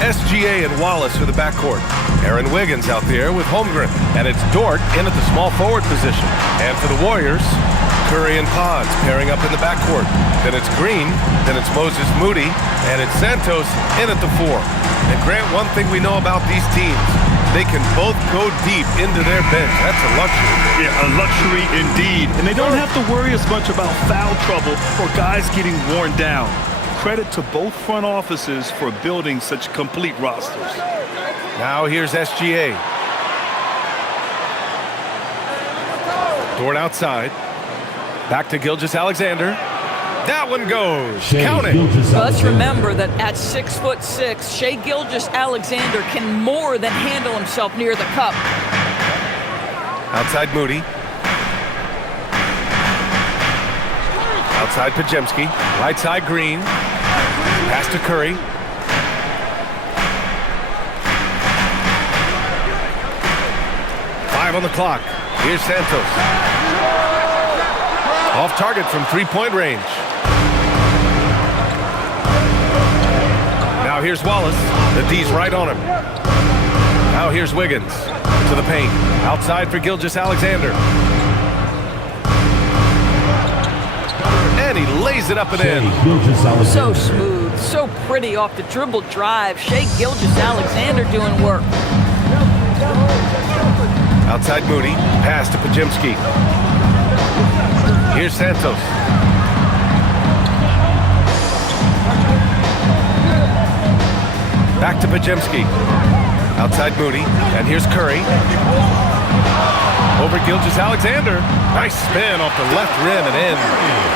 SGA and Wallace for the backcourt. Aaron Wiggins out there with Holmgren. And it's Dort in at the small forward position. And for the Warriors, Curry and Pods pairing up in the backcourt. Then it's Green, then it's Moses Moody, and it's Santos in at the 4. And Grant, one thing we know about these teams, they can both go deep into their bench. That's a luxury. Yeah, a luxury indeed. And they don't have to worry as much about foul trouble or guys getting worn down. Credit to both front offices for building such complete rosters. Now here's SGA. Dort outside. Back to Gilgeous-Alexander. That one goes. Count it. Let's remember that at 6'6", Shai Gilgeous-Alexander can more than handle himself near the cup. Outside Moody. Outside Podziemski. Right side Green. Pass to Curry. Five on the clock. Here's Santos. Off target from three-point range. Now here's Wallace. The D's right on him. Now here's Wiggins to the paint. Outside for Gilgeous-Alexander. And he lays it up and in. So smooth, so pretty off the dribble drive. Shai Gilgeous-Alexander doing work. Outside Moody. Pass to Podziemski. Here's Santos. Back to Podziemski. Outside Moody. And here's Curry. Over Gilgeous-Alexander. Nice spin off the left rim and in.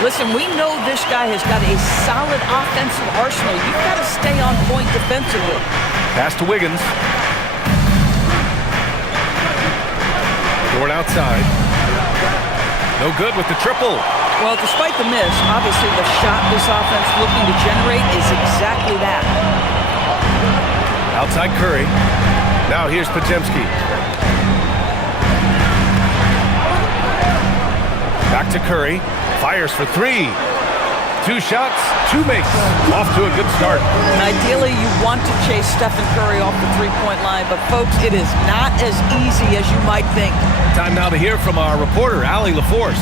Listen, we know this guy has got a solid offensive arsenal. You've got to stay on point defensively. Pass to Wiggins. Dort outside. No good with the triple. Well, despite the miss, obviously the shot this offense looking to generate is exactly that. Outside Curry. Now here's Podziemski. Back to Curry. Fires for three. Two shots, two makes. Off to a good start. And ideally, you want to chase Stephen Curry off the three-point line, but folks, it is not as easy as you might think. Time now to hear from our reporter, Allie LaForce.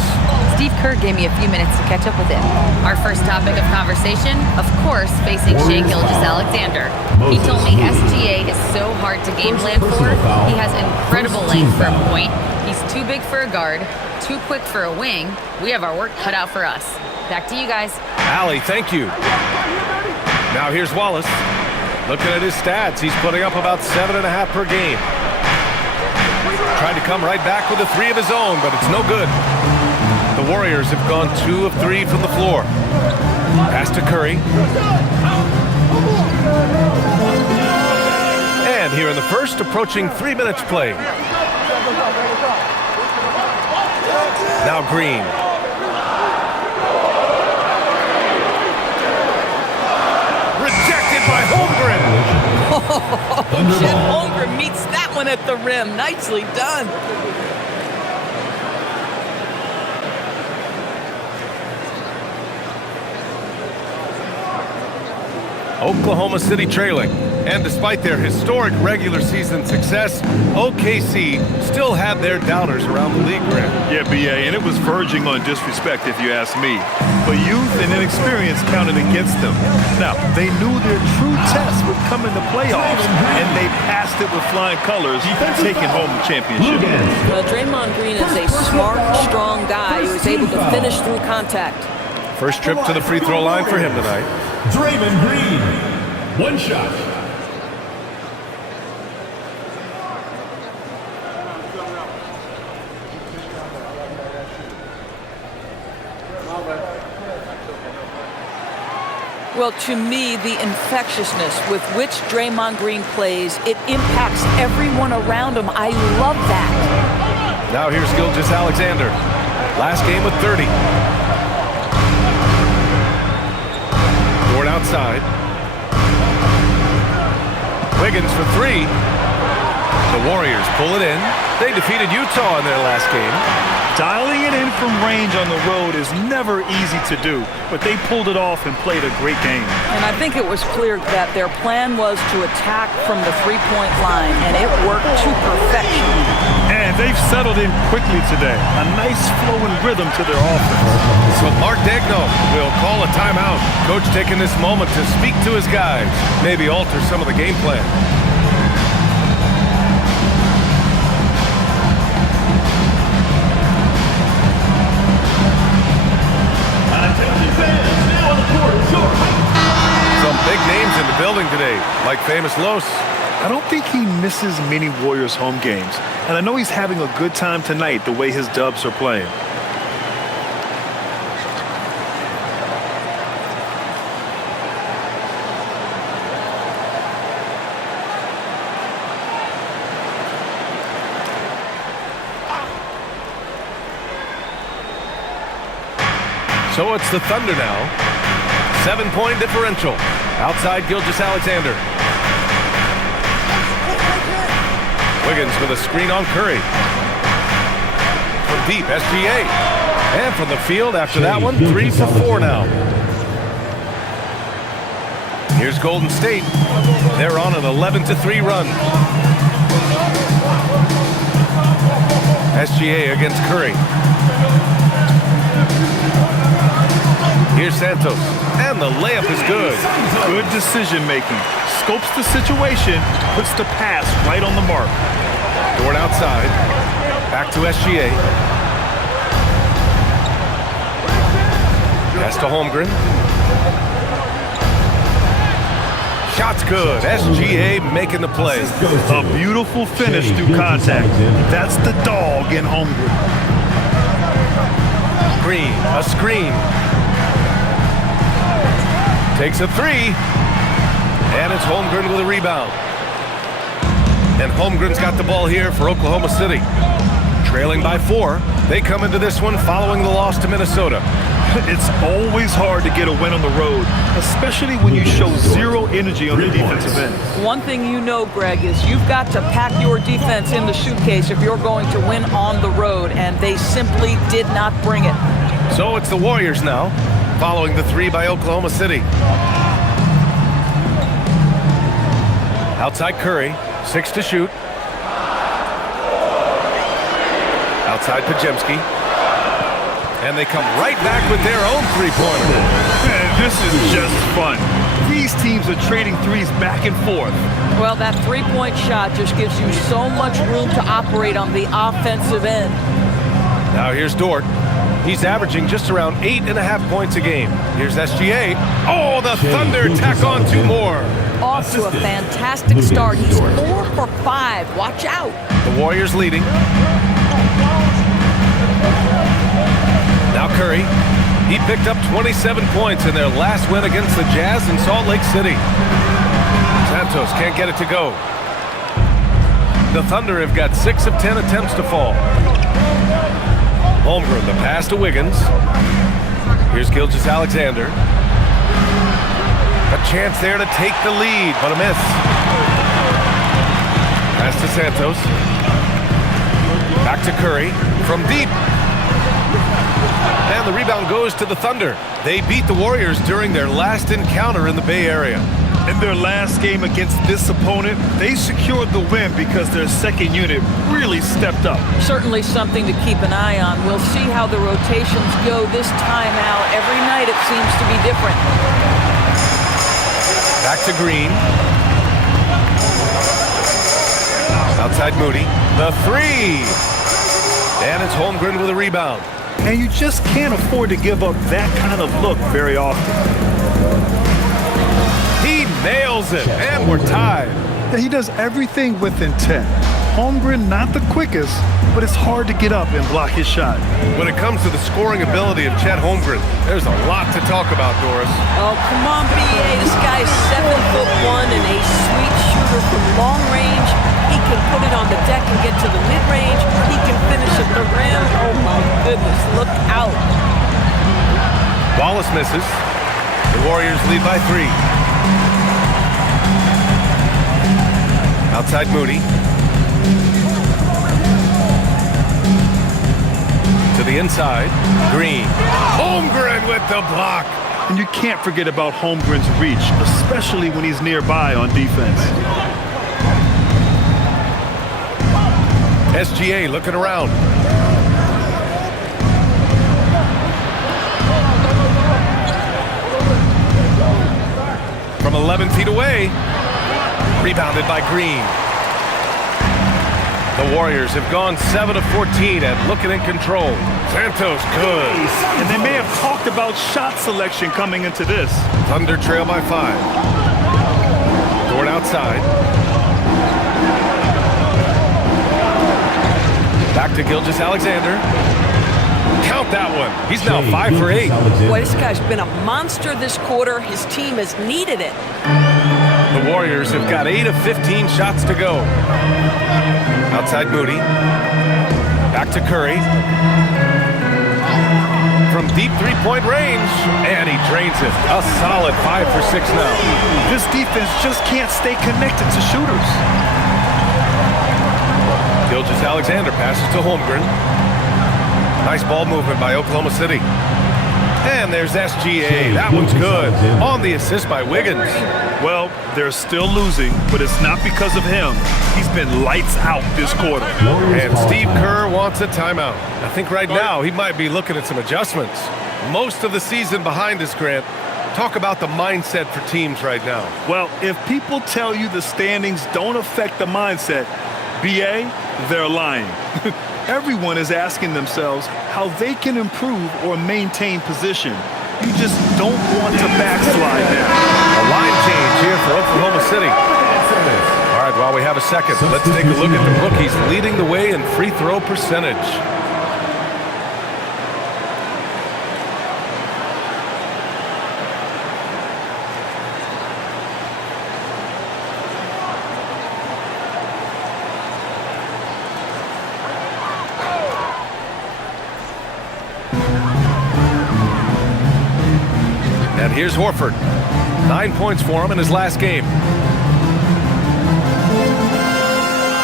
Steve Kerr gave me a few minutes to catch up with him. Our first topic of conversation, of course, facing Shai Gilgeous-Alexander. He told me SGA is so hard to game plan for. He has incredible length for a point. He's too big for a guard, too quick for a wing. We have our work cut out for us. Back to you guys. Allie, thank you. Now here's Wallace. Looking at his stats, he's putting up about 7.5 per game. Tried to come right back with a three of his own, but it's no good. The Warriors have gone 2 of 3 from the floor. Pass to Curry. And here in the first, approaching 3 minutes played. Now Green. Rejected by Holmgren. Oh, Chet Holmgren meets that one at the rim. Nicely done. Oklahoma City trailing. And despite their historic regular season success, OKC still had their doubters around the league, Grant. Yeah, BA, and it was verging on disrespect if you ask me. But youth and inexperience counted against them. Now, they knew their true test would come in the playoffs, and they passed it with flying colors, taking home the championship. Well, Draymond Green is a smart, strong guy who is able to finish through contact. First trip to the free throw line for him tonight. Draymond Green, one shot. Well, to me, the infectiousness with which Draymond Green plays, it impacts everyone around him. I love that. Now here's Gilgeous-Alexander. Last game with 30. Dort outside. Wiggins for three. The Warriors pull it in. They defeated Utah in their last game. Dialing it in from range on the road is never easy to do, but they pulled it off and played a great game. And I think it was clear that their plan was to attack from the three-point line, and it worked to perfection. And they've settled in quickly today. A nice flowing rhythm to their offense. So Mark Daigneault will call a timeout. Coach taking this moment to speak to his guys, maybe alter some of the game plan. Some big names in the building today, like famous Los. I don't think he misses many Warriors home games, and I know he's having a good time tonight the way his Dubs are playing. So it's the Thunder now. 7-point differential. Outside Gilgeous-Alexander. Wiggins with a screen on Curry. From deep, SGA. And from the field after that one, 3 for 4 now. Here's Golden State. They're on an 11-3 run. SGA against Curry. Here's Santos, and the layup is good. Good decision making. Scopes the situation, puts the pass right on the mark. Dort outside. Back to SGA. Pass to Holmgren. Shot's good. SGA making the play. A beautiful finish through contact. That's the dog in Holmgren. Green, a screen. Takes a three. And it's Holmgren with a rebound. And Holmgren's got the ball here for Oklahoma City. Trailing by 4. They come into this one following the loss to Minnesota. It's always hard to get a win on the road, especially when you show zero energy on the defensive end. One thing you know, Greg, is you've got to pack your defense in the suitcase if you're going to win on the road, and they simply did not bring it. So it's the Warriors now, following the 3 by Oklahoma City. Outside Curry, 6 to shoot. Outside Pajemski. And they come right back with their own three-pointer. Man, this is just fun. These teams are trading threes back and forth. Well, that three-point shot just gives you so much room to operate on the offensive end. Now here's Dort. He's averaging just around 8.5 points a game. Here's SGA. Oh, the Thunder tack on 2 more. Off to a fantastic start. He's 4 for 5. Watch out. The Warriors leading. Now Curry. He picked up 27 points in their last win against the Jazz in Salt Lake City. Santos can't get it to go. The Thunder have got 6 of 10 attempts to fall. Holmgren, the pass to Wiggins. Here's Gilgeous-Alexander. A chance there to take the lead, but a miss. Pass to Santos. Back to Curry from deep. And the rebound goes to the Thunder. They beat the Warriors during their last encounter in the Bay Area. In their last game against this opponent, they secured the win because their second unit really stepped up. Certainly something to keep an eye on. We'll see how the rotations go this time out. Every night it seems to be different. Back to Green. Outside Moody. The 3. And it's Holmgren with a rebound. And you just can't afford to give up that kind of look very often. He nails it, and we're tied. He does everything with intent. Holmgren not the quickest, but it's hard to get up and block his shot. When it comes to the scoring ability of Chet Holmgren, there's a lot to talk about, Doris. Oh, come on, B.A. This guy's 7'1" and a sweet shooter from long range. He can put it on the deck and get to the mid-range. He can finish at the rim. Oh, my goodness. Look out. Wallace misses. The Warriors lead by 3. Outside Moody. inside. Green. Holmgren with the block. And you can't forget about Holmgren's reach, especially when he's nearby on defense. SGA looking around. From 11 feet away. Rebounded by Green. The Warriors have gone 7 of 14 at looking in control. Santos good. And they may have talked about shot selection coming into this. Thunder trail by 5. Dort outside. Back to Gilgeous-Alexander. Count that one. He's now 5 for 8. Boy, this guy's been a monster this quarter. His team has needed it. The Warriors have got 8 of 15 shots to go. Outside Moody. Back to Curry. From deep three-point range. And he drains it. A solid 5 for 6 now. This defense just can't stay connected to shooters. Gilgeous-Alexander passes to Holmgren. Nice ball movement by Oklahoma City. And there's SGA. That one's good. On the assist by Wiggins. Well, they're still losing, but it's not because of him. He's been lights out this quarter. And Steve Kerr wants a timeout. I think right now he might be looking at some adjustments. Most of the season behind us, Grant. Talk about the mindset for teams right now. Well, if people tell you the standings don't affect the mindset, BA, they're lying. Everyone is asking themselves how they can improve or maintain position. You just don't want to backslide now. A line change here for Oklahoma City. All right, while we have a second, let's take a look at the rookies leading the way in free throw percentage. And here's Horford. 9 points for him in his last game.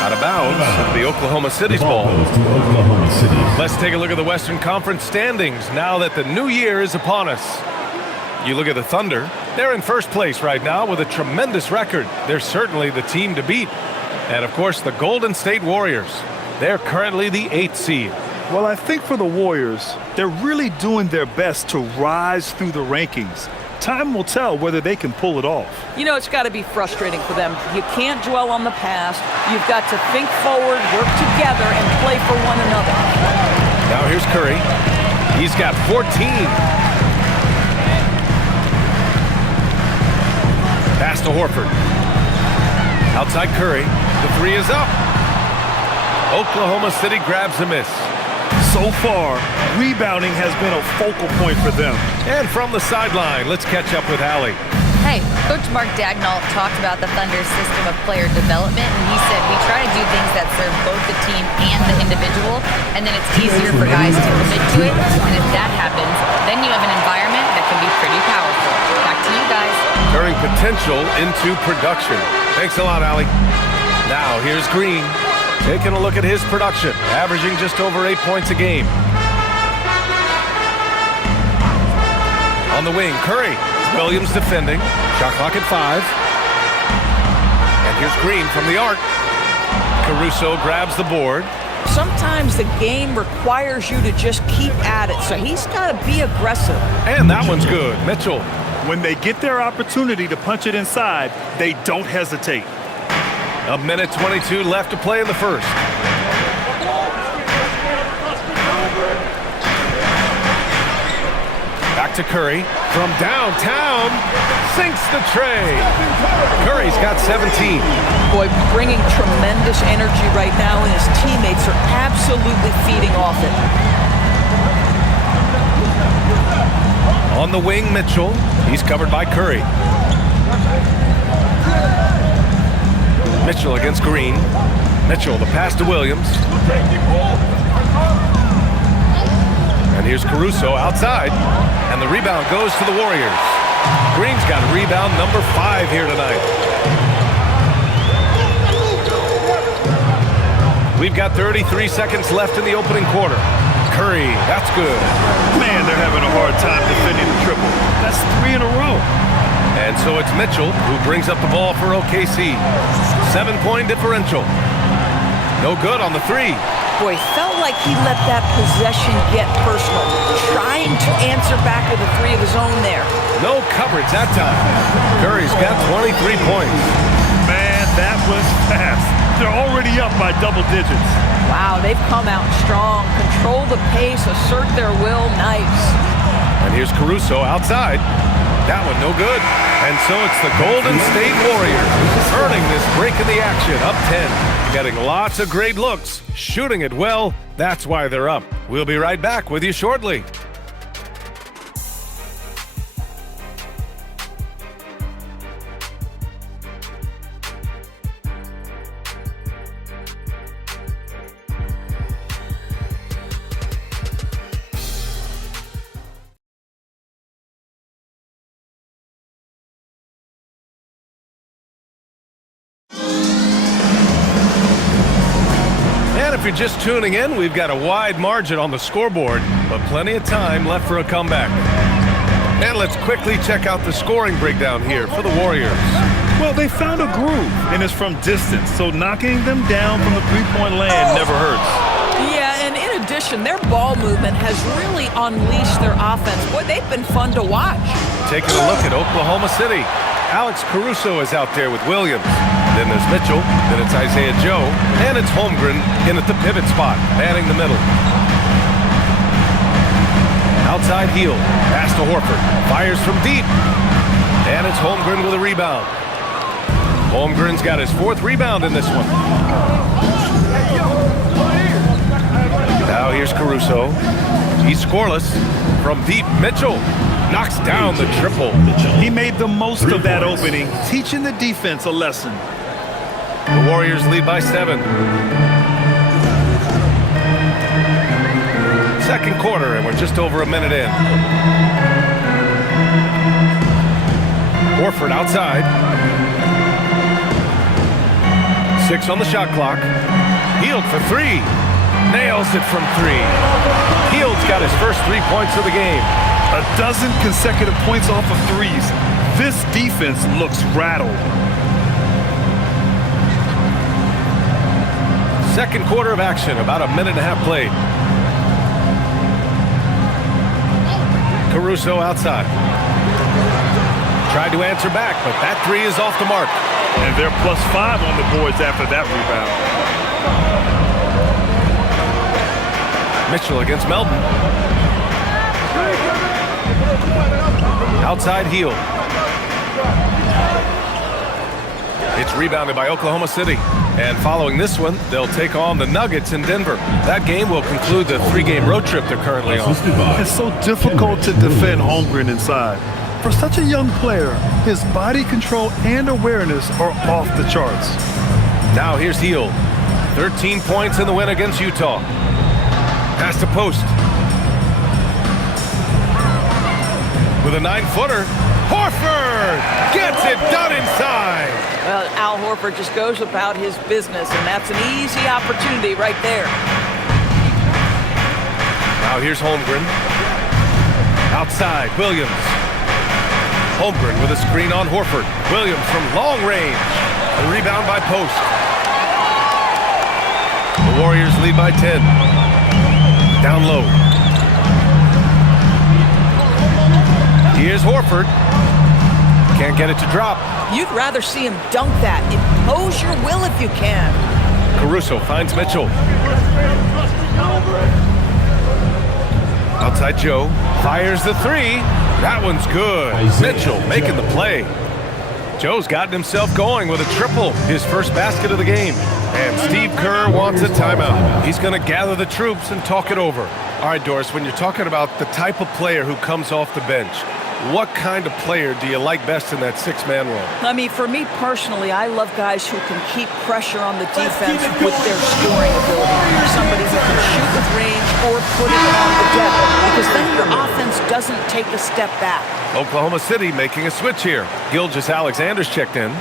Out of bounds, the Oklahoma City's ball. Let's take a look at the Western Conference standings now that the new year is upon us. You look at the Thunder, they're in first place right now with a tremendous record. They're certainly the team to beat. And of course, the Golden State Warriors. They're currently the 8th seed. Well, I think for the Warriors, they're really doing their best to rise through the rankings. Time will tell whether they can pull it off. You know, it's got to be frustrating for them. You can't dwell on the past. You've got to think forward, work together, and play for one another. Now here's Curry. He's got 14. Pass to Horford. Outside Curry. The 3 is up. Oklahoma City grabs a miss. So far, rebounding has been a focal point for them. And from the sideline, let's catch up with Allie. Hey, Coach Mark Dagnall talked about the Thunder's system of player development, and he said we try to do things that serve both the team and the individual, and then it's easier for guys to commit to it, and if that happens, then you have an environment that can be pretty powerful. Back to you guys. Turning potential into production. Thanks a lot, Allie. Now here's Green. Taking a look at his production, averaging just over 8 points a game. On the wing, Curry. Williams defending. Shot clock at 5. And here's Green from the arc. Caruso grabs the board. Sometimes the game requires you to just keep at it, so he's got to be aggressive. And that one's good. Mitchell. When they get their opportunity to punch it inside, they don't hesitate. A minute 22 left to play in the first. Back to Curry. From downtown, sinks the tray. Curry's got 17. Boy, bringing tremendous energy right now, and his teammates are absolutely feeding off it. On the wing, Mitchell. He's covered by Curry. Mitchell against Green. Mitchell, the pass to Williams. And here's Caruso outside. And the rebound goes to the Warriors. Green's got rebound number 5 here tonight. We've got 33 seconds left in the opening quarter. Curry, that's good. Man, they're having a hard time defending the triple. That's 3 in a row. And so it's Mitchell who brings up the ball for OKC. 7-point differential. No good on the 3. Boy, felt like he let that possession get personal, trying to answer back with a 3 of his own there. No coverage that time. Curry's got 23 points. Man, that was fast. They're already up by double digits. Wow, they've come out strong, control the pace, assert their will, nice. And here's Caruso outside. That one no good. And so it's the Golden State Warriors earning this break in the action, up 10. Getting lots of great looks, shooting it well. That's why they're up. We'll be right back with you shortly. If you're just tuning in, we've got a wide margin on the scoreboard, but plenty of time left for a comeback. And let's quickly check out the scoring breakdown here for the Warriors. Well, they found a groove, and it's from distance, so knocking them down from the three-point land never hurts. Yeah, and in addition, their ball movement has really unleashed their offense. Boy, they've been fun to watch. Taking a look at Oklahoma City. Alex Caruso is out there with Williams. Then there's Mitchell, then it's Isaiah Joe, and it's Holmgren in at the pivot spot, manning the middle. Outside heel, pass to Horford, fires from deep, and it's Holmgren with a rebound. Holmgren's got his 4th rebound in this one. Now here's Caruso. He's scoreless. From deep, Mitchell knocks down the triple. He made the most of that opening, teaching the defense a lesson. The Warriors lead by 7. Second quarter, and we're just over a minute in. Horford outside. 6 on the shot clock. Hield for 3. Nails it from 3. Hield's got his first 3 points of the game. A dozen consecutive points off of threes. This defense looks rattled. Second quarter of action, about a minute and a half played. Caruso outside. Tried to answer back, but that 3 is off the mark. And they're +5 on the boards after that rebound. Mitchell against Melton. Outside heel. It's rebounded by Oklahoma City. And following this one, they'll take on the Nuggets in Denver. That game will conclude the 3-game road trip they're currently on. It's so difficult to defend Holmgren inside. For such a young player, his body control and awareness are off the charts. Now here's Hield. 13 points in the win against Utah. Pass to post. With a 9-footer, Horford gets it done inside. Well, Al Horford just goes about his business, and that's an easy opportunity right there. Now here's Holmgren. Outside, Williams. Holmgren with a screen on Horford. Williams from long range. A rebound by post. The Warriors lead by 10. Down low. Here's Horford. Can't get it to drop. You'd rather see him dunk that. Impose your will if you can. Caruso finds Mitchell. Outside Joe. Fires the 3. That one's good. Mitchell making the play. Joe's gotten himself going with a triple. His first basket of the game. And Steve Kerr wants a timeout. He's going to gather the troops and talk it over. All right, Doris, when you're talking about the type of player who comes off the bench, what kind of player do you like best in that 6-man role? I mean, for me personally, I love guys who can keep pressure on the defense with their scoring ability. Somebody who can shoot with range or put it on the deck, because then your offense doesn't take a step back. Oklahoma City making a switch here. Gilgeous-Alexander's checked in.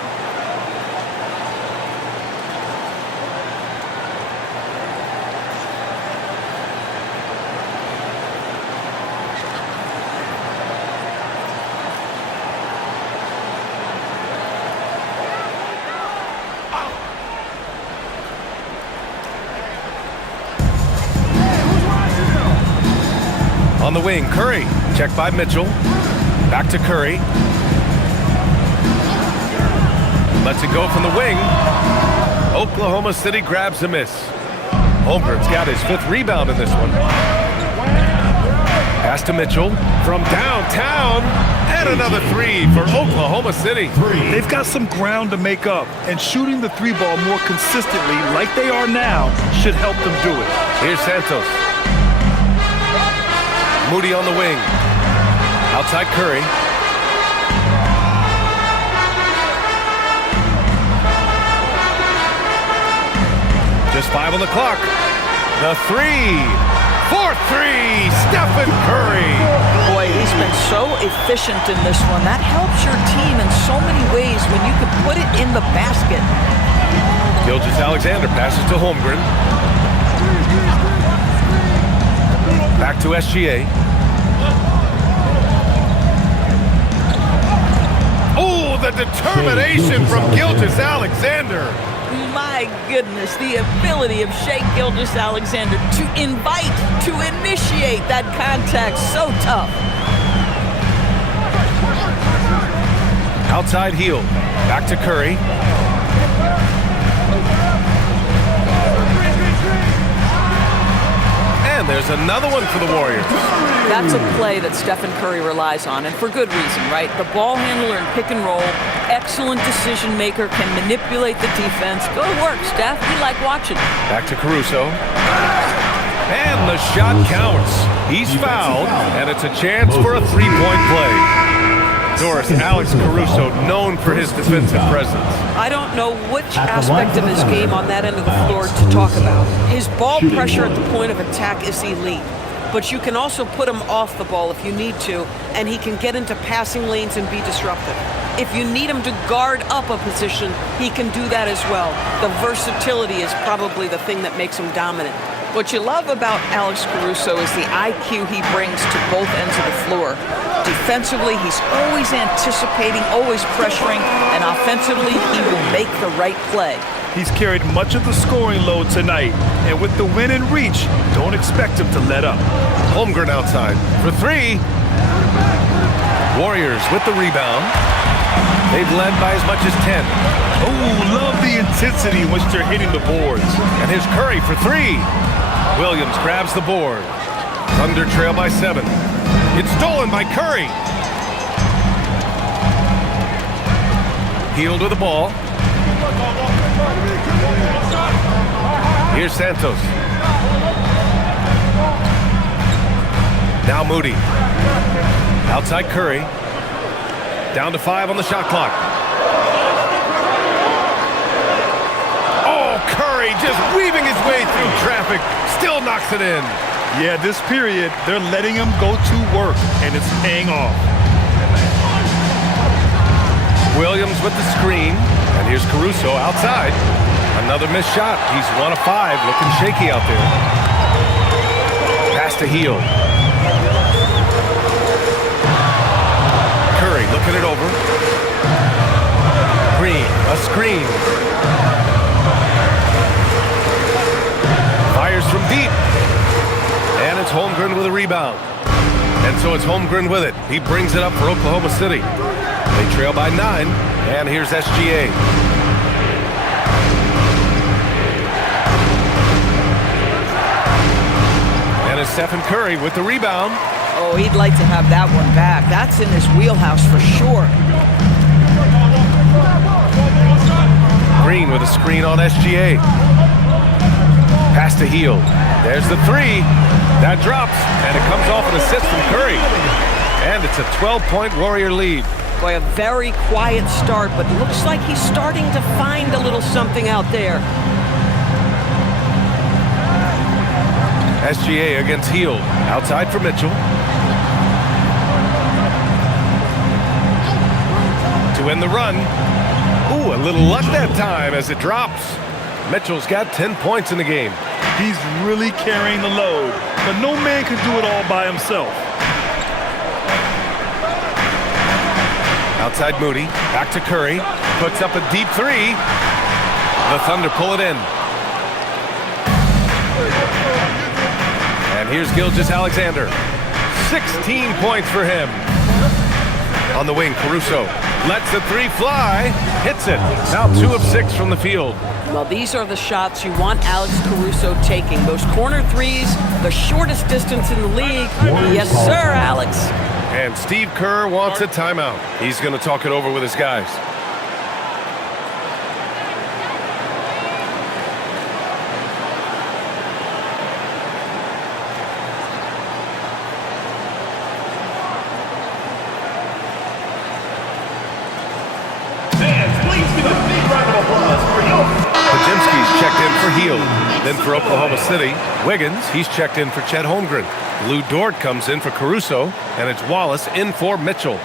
On the wing, Curry. Checked by Mitchell. Back to Curry. Lets it go from the wing. Oklahoma City grabs a miss. Holmgren's got his 5th rebound in this one. Pass to Mitchell from downtown. And another 3 for Oklahoma City. They've got some ground to make up, and shooting the 3-ball more consistently like they are now should help them do it. Here's Santos. Moody on the wing. Outside Curry. Just 5 on the clock. The 3. 4-3, Stephen Curry. Boy, he's been so efficient in this one. That helps your team in so many ways when you can put it in the basket. Gilgeous-Alexander passes to Holmgren. Back to SGA. Oh, the determination from Gilgeous-Alexander. My goodness, the ability of Shai Gilgeous-Alexander to invite, to initiate that contact, so tough. Outside heel, back to Curry. And there's another one for the Warriors. That's a play that Stephen Curry relies on, and for good reason, right? The ball handler in pick and roll, excellent decision maker, can manipulate the defense. Go to work, Steph. We like watching. Back to Caruso. And the shot counts. He's fouled, and it's a chance for a 3-point play. Doris, Alex Caruso, known for his defensive presence. I don't know which aspect of his game on that end of the floor to talk about. His ball pressure at the point of attack is elite, but you can also put him off the ball if you need to, and he can get into passing lanes and be disruptive. If you need him to guard up a position, he can do that as well. The versatility is probably the thing that makes him dominant. What you love about Alex Caruso is the IQ he brings to both ends of the floor. Defensively, he's always anticipating, always pressuring, and offensively, he will make the right play. He's carried much of the scoring load tonight, and with the win in reach, don't expect him to let up. Holmgren outside for 3. Warriors with the rebound. They've led by as much as 10. Oh, love the intensity in which they're hitting the boards. And here's Curry for 3. Williams grabs the board. Thunder trail by 7. It's stolen by Curry. Hield with the ball. Here's Santos. Now Moody. Outside Curry. Down to 5 on the shot clock. Oh, Curry just weaving his way through traffic. Still knocks it in. Yeah, this period, they're letting him go to work, and it's paying off. Williams with the screen. And here's Caruso outside. Another missed shot. He's 1 of 5, looking shaky out there. Pass to Heel. Curry looking it over. Green, a screen. Fires from deep. And it's Holmgren with a rebound. And so it's Holmgren with it. He brings it up for Oklahoma City. They trail by 9. And here's SGA. And it's Stephen Curry with the rebound. Oh, he'd like to have that one back. That's in his wheelhouse for sure. Green with a screen on SGA. Pass to Heel. There's the 3. That drops, and it comes off an assist from Curry. And it's a 12-point Warrior lead. Boy, a very quiet start, but looks like he's starting to find a little something out there. SGA against Heel. Outside for Mitchell. To win the run. Ooh, a little luck that time as it drops. Mitchell's got 10 points in the game. He's really carrying the load, but no man can do it all by himself. Outside Moody, back to Curry, puts up a deep 3. The Thunder pull it in. And here's Gilgeous-Alexander. 16 points for him. On the wing, Caruso lets the three fly, hits it. Now 2 of 6 from the field. Well, these are the shots you want Alex Caruso taking. Those corner threes, the shortest distance in the league. Yes, sir, Alex. And Steve Kerr wants a timeout. He's going to talk it over with his guys. Checked in for Hield. Then for Oklahoma City, Wiggins, he's checked in for Chet Holmgren. Lou Dort comes in for Caruso, and it's Wallace in for Mitchell.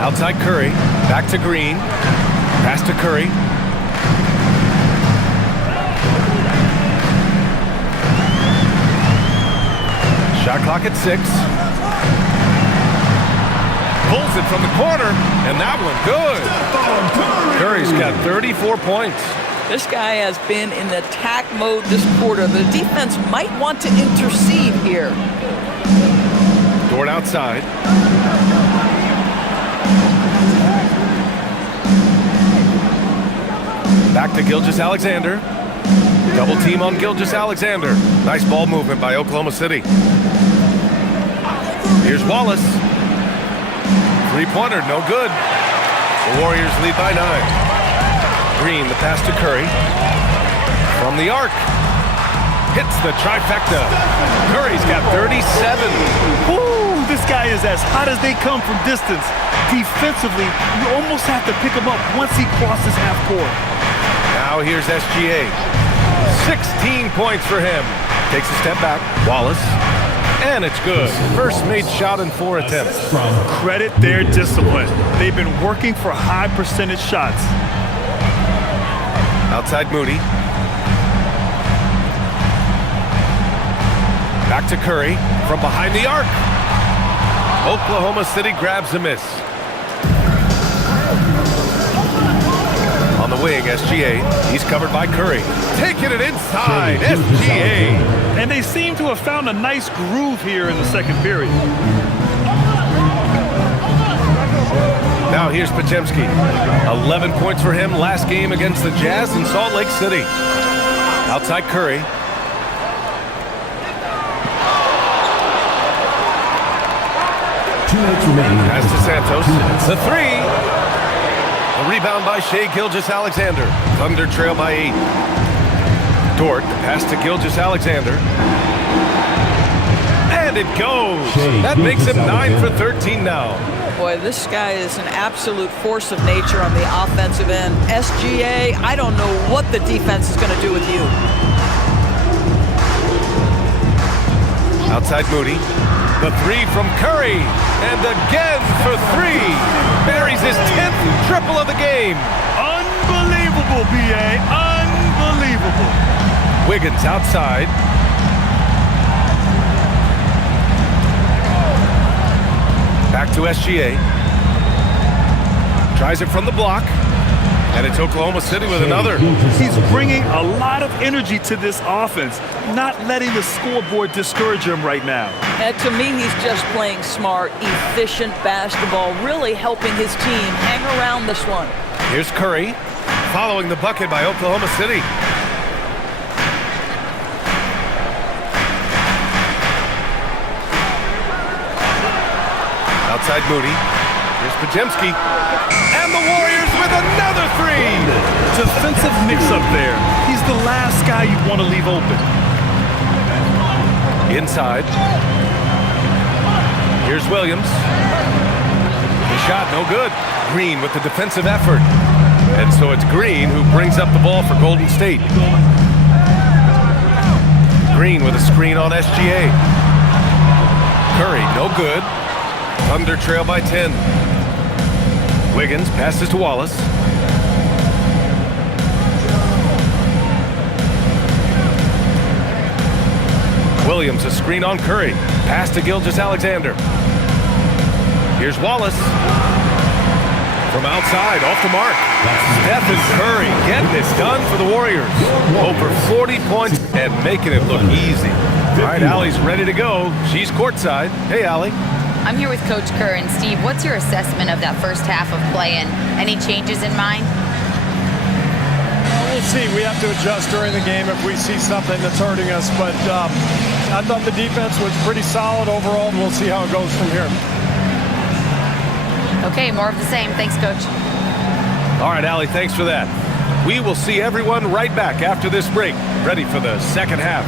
Outside Curry, back to Green, pass to Curry. Shot clock at 6. Pulls it from the corner, and that one good. Curry's got 34 points. This guy has been in attack mode this quarter. The defense might want to intercede here. Dort outside. Back to Gilgeous-Alexander. Double team on Gilgeous-Alexander. Nice ball movement by Oklahoma City. Here's Wallace. Three-pointer, no good. The Warriors lead by 9. Green, the pass to Curry. From the arc. Hits the trifecta. Curry's got 37. Woo! This guy is as hot as they come from distance. Defensively, you almost have to pick him up once he crosses half court. Now here's SGA. 16 points for him. Takes a step back. Wallace. And it's good. First made shot in 4 attempts. Credit their discipline. They've been working for high percentage shots. Outside Moody. Back to Curry from behind the arc. Oklahoma City grabs a miss. On the wing, SGA. He's covered by Curry. Taking it inside, SGA. And they seem to have found a nice groove here in the second period. Now here's Podziemski. 11 points for him last game against the Jazz in Salt Lake City. Outside Curry. Pass to Santos. The three. A rebound by Shai Gilgeous-Alexander. Thunder trail by 8. Dort, the pass to Gilgeous-Alexander. And it goes. That makes him 9 for 13 now. Boy, this guy is an absolute force of nature on the offensive end. SGA, I don't know what the defense is going to do with you. Outside Moody. The three from Curry. And again for 3. Buries his 10th triple of the game. Unbelievable, B.A. Unbelievable. Wiggins outside. Back to SGA. Tries it from the block. And it's Oklahoma City with another. He's bringing a lot of energy to this offense, not letting the scoreboard discourage him right now. And to me, he's just playing smart, efficient basketball, really helping his team hang around this one. Here's Curry, following the bucket by Oklahoma City. Outside Moody. Here's Podziemski. And the Warriors with another 3. Defensive mix-up there. He's the last guy you want to leave open. Inside. Here's Williams. The shot, no good. Green with the defensive effort. And so it's Green who brings up the ball for Golden State. Green with a screen on SGA. Curry, no good. Thunder trail by 10. Wiggins passes to Wallace. Williams, a screen on Curry. Pass to Gilgeous-Alexander. Here's Wallace. From outside, off the mark. Stephen Curry getting this done for the Warriors. Over 40 points and making it look easy. All right, Allie's ready to go. She's courtside. Hey, Allie. I'm here with Coach Kerr. And Steve, what's your assessment of that first half of play and any changes in mind? We'll see. We have to adjust during the game if we see something that's hurting us. But I thought the defense was pretty solid overall, and we'll see how it goes from here. Okay, more of the same. Thanks, Coach. All right, Allie, thanks for that. We will see everyone right back after this break, ready for the second half.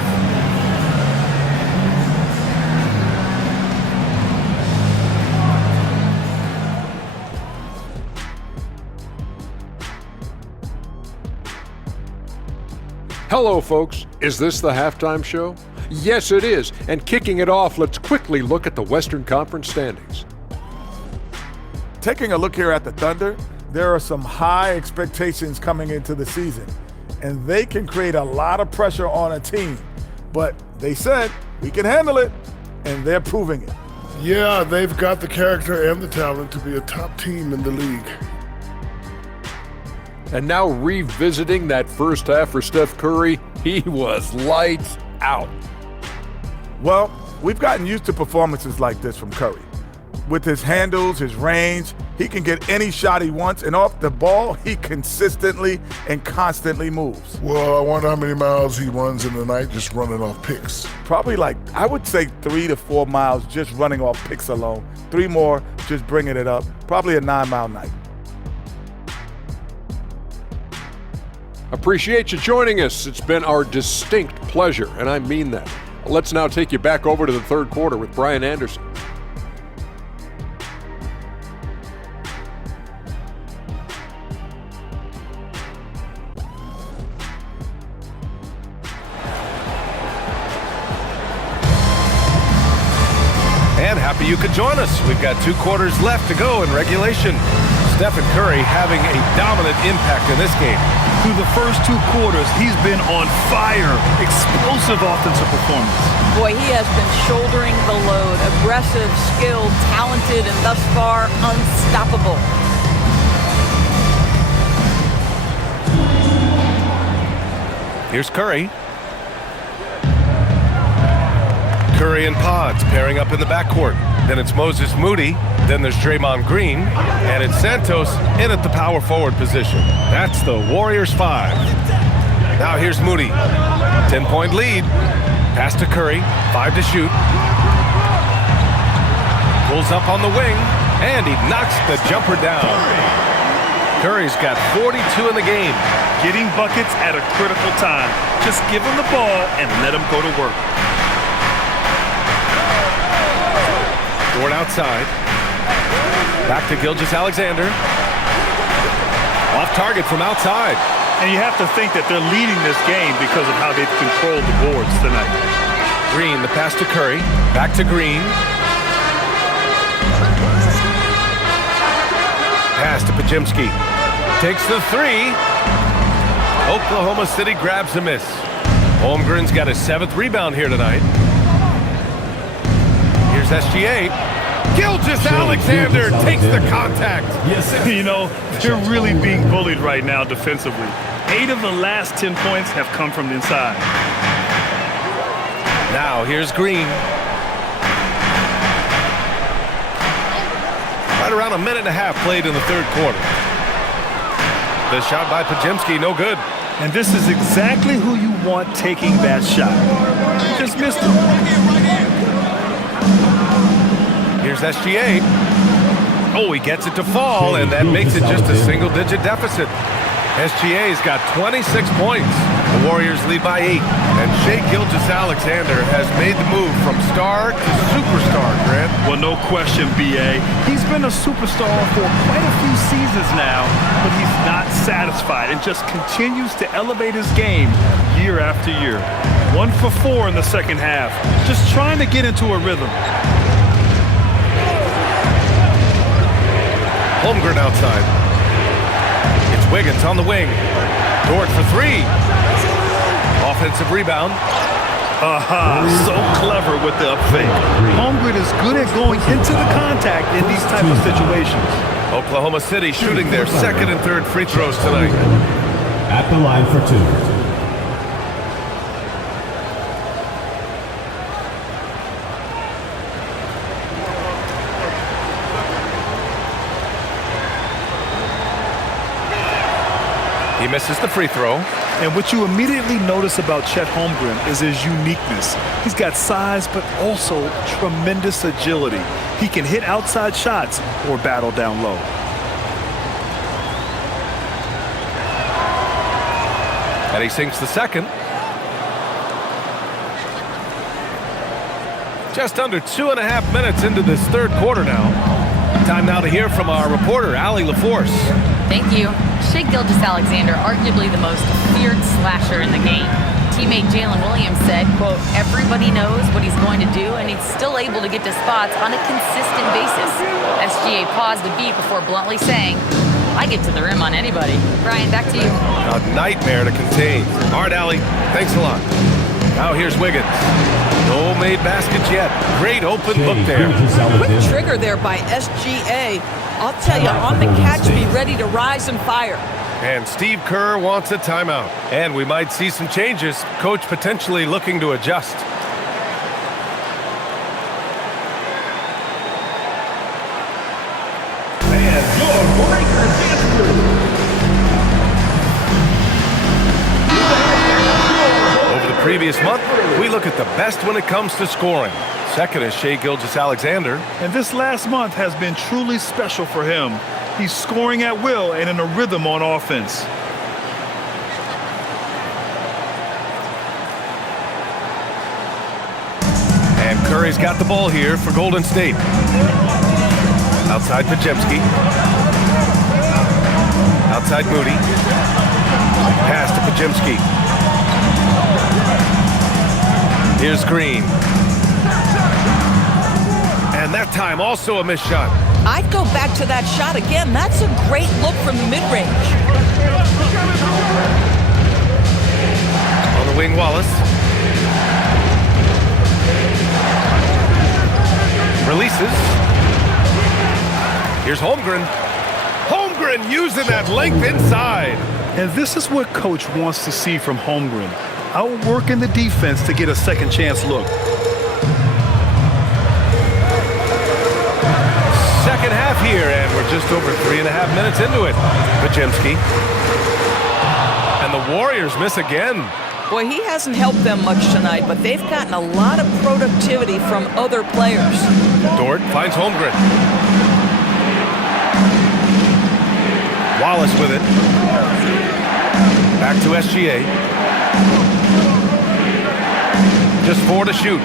Hello, folks. Is this the halftime show? Yes, it is. And kicking it off, let's quickly look at the Western Conference standings. Taking a look here at the Thunder, there are some high expectations coming into the season, and they can create a lot of pressure on a team. But they said, we can handle it, and they're proving it. Yeah, they've got the character and the talent to be a top team in the league. And now revisiting that first half for Steph Curry, he was lights out. Well, we've gotten used to performances like this from Curry. With his handles, his range, he can get any shot he wants, and off the ball, he consistently and constantly moves. Well, I wonder how many miles he runs in the night just running off picks. Probably I would say 3 to 4 miles just running off picks alone. 3 more just bringing it up. Probably a 9-mile night. Appreciate you joining us. It's been our distinct pleasure, and I mean that. Let's now take you back over to the third quarter with Brian Anderson. And happy you could join us. We've got 2 quarters left to go in regulation. Stephen Curry having a dominant impact in this game. Through the first 2 quarters, he's been on fire. Explosive offensive performance. Boy, he has been shouldering the load. Aggressive, skilled, talented, and thus far unstoppable. Here's Curry. Curry and Pods pairing up in the backcourt. Then it's Moses Moody. Then there's Draymond Green. And it's Santos in at the power forward position. That's the Warriors 5. Now here's Moody. 10-point lead. Pass to Curry. 5 to shoot. Pulls up on the wing. And he knocks the jumper down. Curry's got 42 in the game. Getting buckets at a critical time. Just give him the ball and let him go to work. Dort outside. Back to Gilgeous-Alexander. Off target from outside. And you have to think that they're leading this game because of how they've controlled the boards tonight. Green, the pass to Curry. Back to Green. Pass to Pajimski. Takes the 3. Oklahoma City grabs a miss. Holmgren's got his 7th rebound here tonight. Here's SGA. Gilgeous-Alexander takes the contact. You know, they're really being bullied right now defensively. 8 of the last 10 points have come from the inside. Now here's Green. Right around a minute and a half played in the third quarter. The shot by Pajimski, no good. And this is exactly who you want taking that shot. Just missed it. Here's SGA. Oh, he gets it to fall, and that makes it just a single-digit deficit. SGA's got 26 points. The Warriors lead by 8. And Shai Gilgeous-Alexander has made the move from star to superstar, Grant. Well, no question, B.A. He's been a superstar for quite a few seasons now, but he's not satisfied and just continues to elevate his game year after year. 1 for 4 in the second half, just trying to get into a rhythm. Holmgren outside. It's Wiggins on the wing. Dort for 3. Offensive rebound. So clever with the up fake. Holmgren is good at going into the contact in these type of situations. Oklahoma City shooting their second and third free throws tonight. At the line for two. He misses the free throw. And what you immediately notice about Chet Holmgren is his uniqueness. He's got size, but also tremendous agility. He can hit outside shots or battle down low. And he sinks the second. Just under 2.5 minutes into this third quarter now. Time now to hear from our reporter, Allie LaForce. Thank you. Shai Gilgeous-Alexander, arguably the most feared slasher in the game. Teammate Jalen Williams said, quote, everybody knows what he's going to do, and he's still able to get to spots on a consistent basis. SGA paused a beat before bluntly saying, I get to the rim on anybody. Brian, back to you. A nightmare to contain. All right, Allie, thanks a lot. Now here's Wiggins. No made baskets yet. Great open look there. Quick trigger there by SGA. I'll tell you, on the catch, be ready to rise and fire. And Steve Kerr wants a timeout. And we might see some changes. Coach potentially looking to adjust. And your breaker Over the previous month, we look at the best when it comes to scoring. Second is Shai Gilgeous-Alexander. And this last month has been truly special for him. He's scoring at will and in a rhythm on offense. And Curry's got the ball here for Golden State. Outside Podziemski. Outside Moody. Pass to Podziemski. Here's Green. And that time also a missed shot. I'd go back to that shot again. That's a great look from the mid-range. On the wing, Wallace. Releases. Here's Holmgren. Holmgren using that length inside. And this is what Coach wants to see from Holmgren. Outworking the defense to get a second chance look. Second half here, and we're just over 3.5 minutes into it. Podziemski. And the Warriors miss again. Boy, he hasn't helped them much tonight, but they've gotten a lot of productivity from other players. Dort finds Holmgren. Wallace with it. Back to SGA. Just 4 to shoot.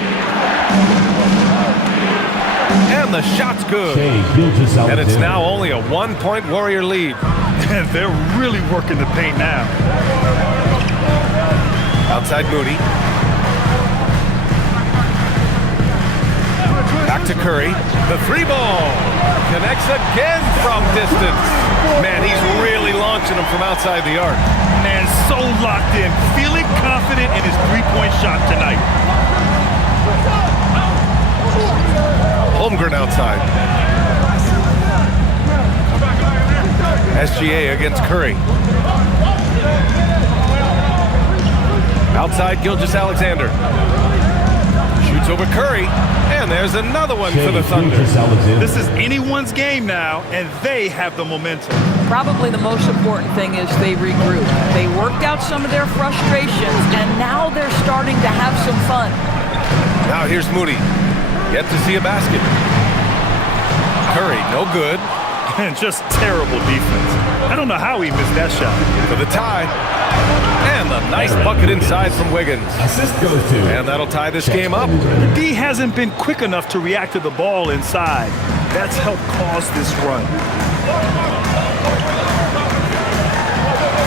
And the shot's good. And it's now only a 1-point Warrior lead. And they're really working the paint now. Outside Moody. Back to Curry. The three ball. Connects again from distance. Man, he's really launching them from outside the arc. Man, so locked in. Feeling confident in his three-point shot tonight. Holmgren outside. SGA against Curry. Outside Gilgeous-Alexander. Shoots over Curry. And there's another one for the Thunder. This is anyone's game now, and they have the momentum. Probably the most important thing is they regroup. They worked out some of their frustrations, and now they're starting to have some fun. Now here's Moody. Yet to see a basket. Curry, no good. And just terrible defense. I don't know how he missed that shot. For the tie. And the nice bucket inside from Wiggins. Assist goes to. And that'll tie this game up. D hasn't been quick enough to react to the ball inside. That's helped cause this run.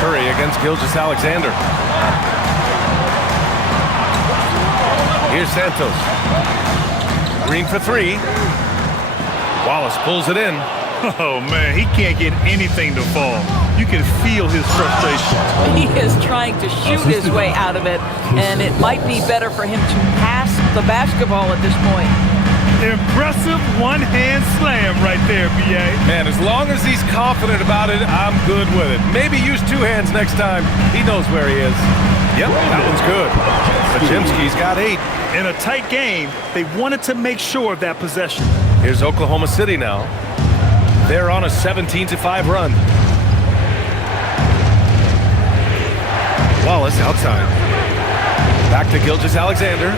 Curry against Gilgeous-Alexander. Here's Santos. Green for three. Wallace pulls it in. Oh, man, he can't get anything to fall. You can feel his frustration. He is trying to shoot his way out of it, and it might be better for him to pass the basketball at this point. Impressive one-hand slam right there, B.A. Man, as long as he's confident about it, I'm good with it. Maybe use two hands next time. He knows where he is. Yep, that one's good. Pajimski's got 8. In a tight game, they wanted to make sure of that possession. Here's Oklahoma City now. They're on a 17-5 run. Wallace outside. Back to Gilgeous-Alexander.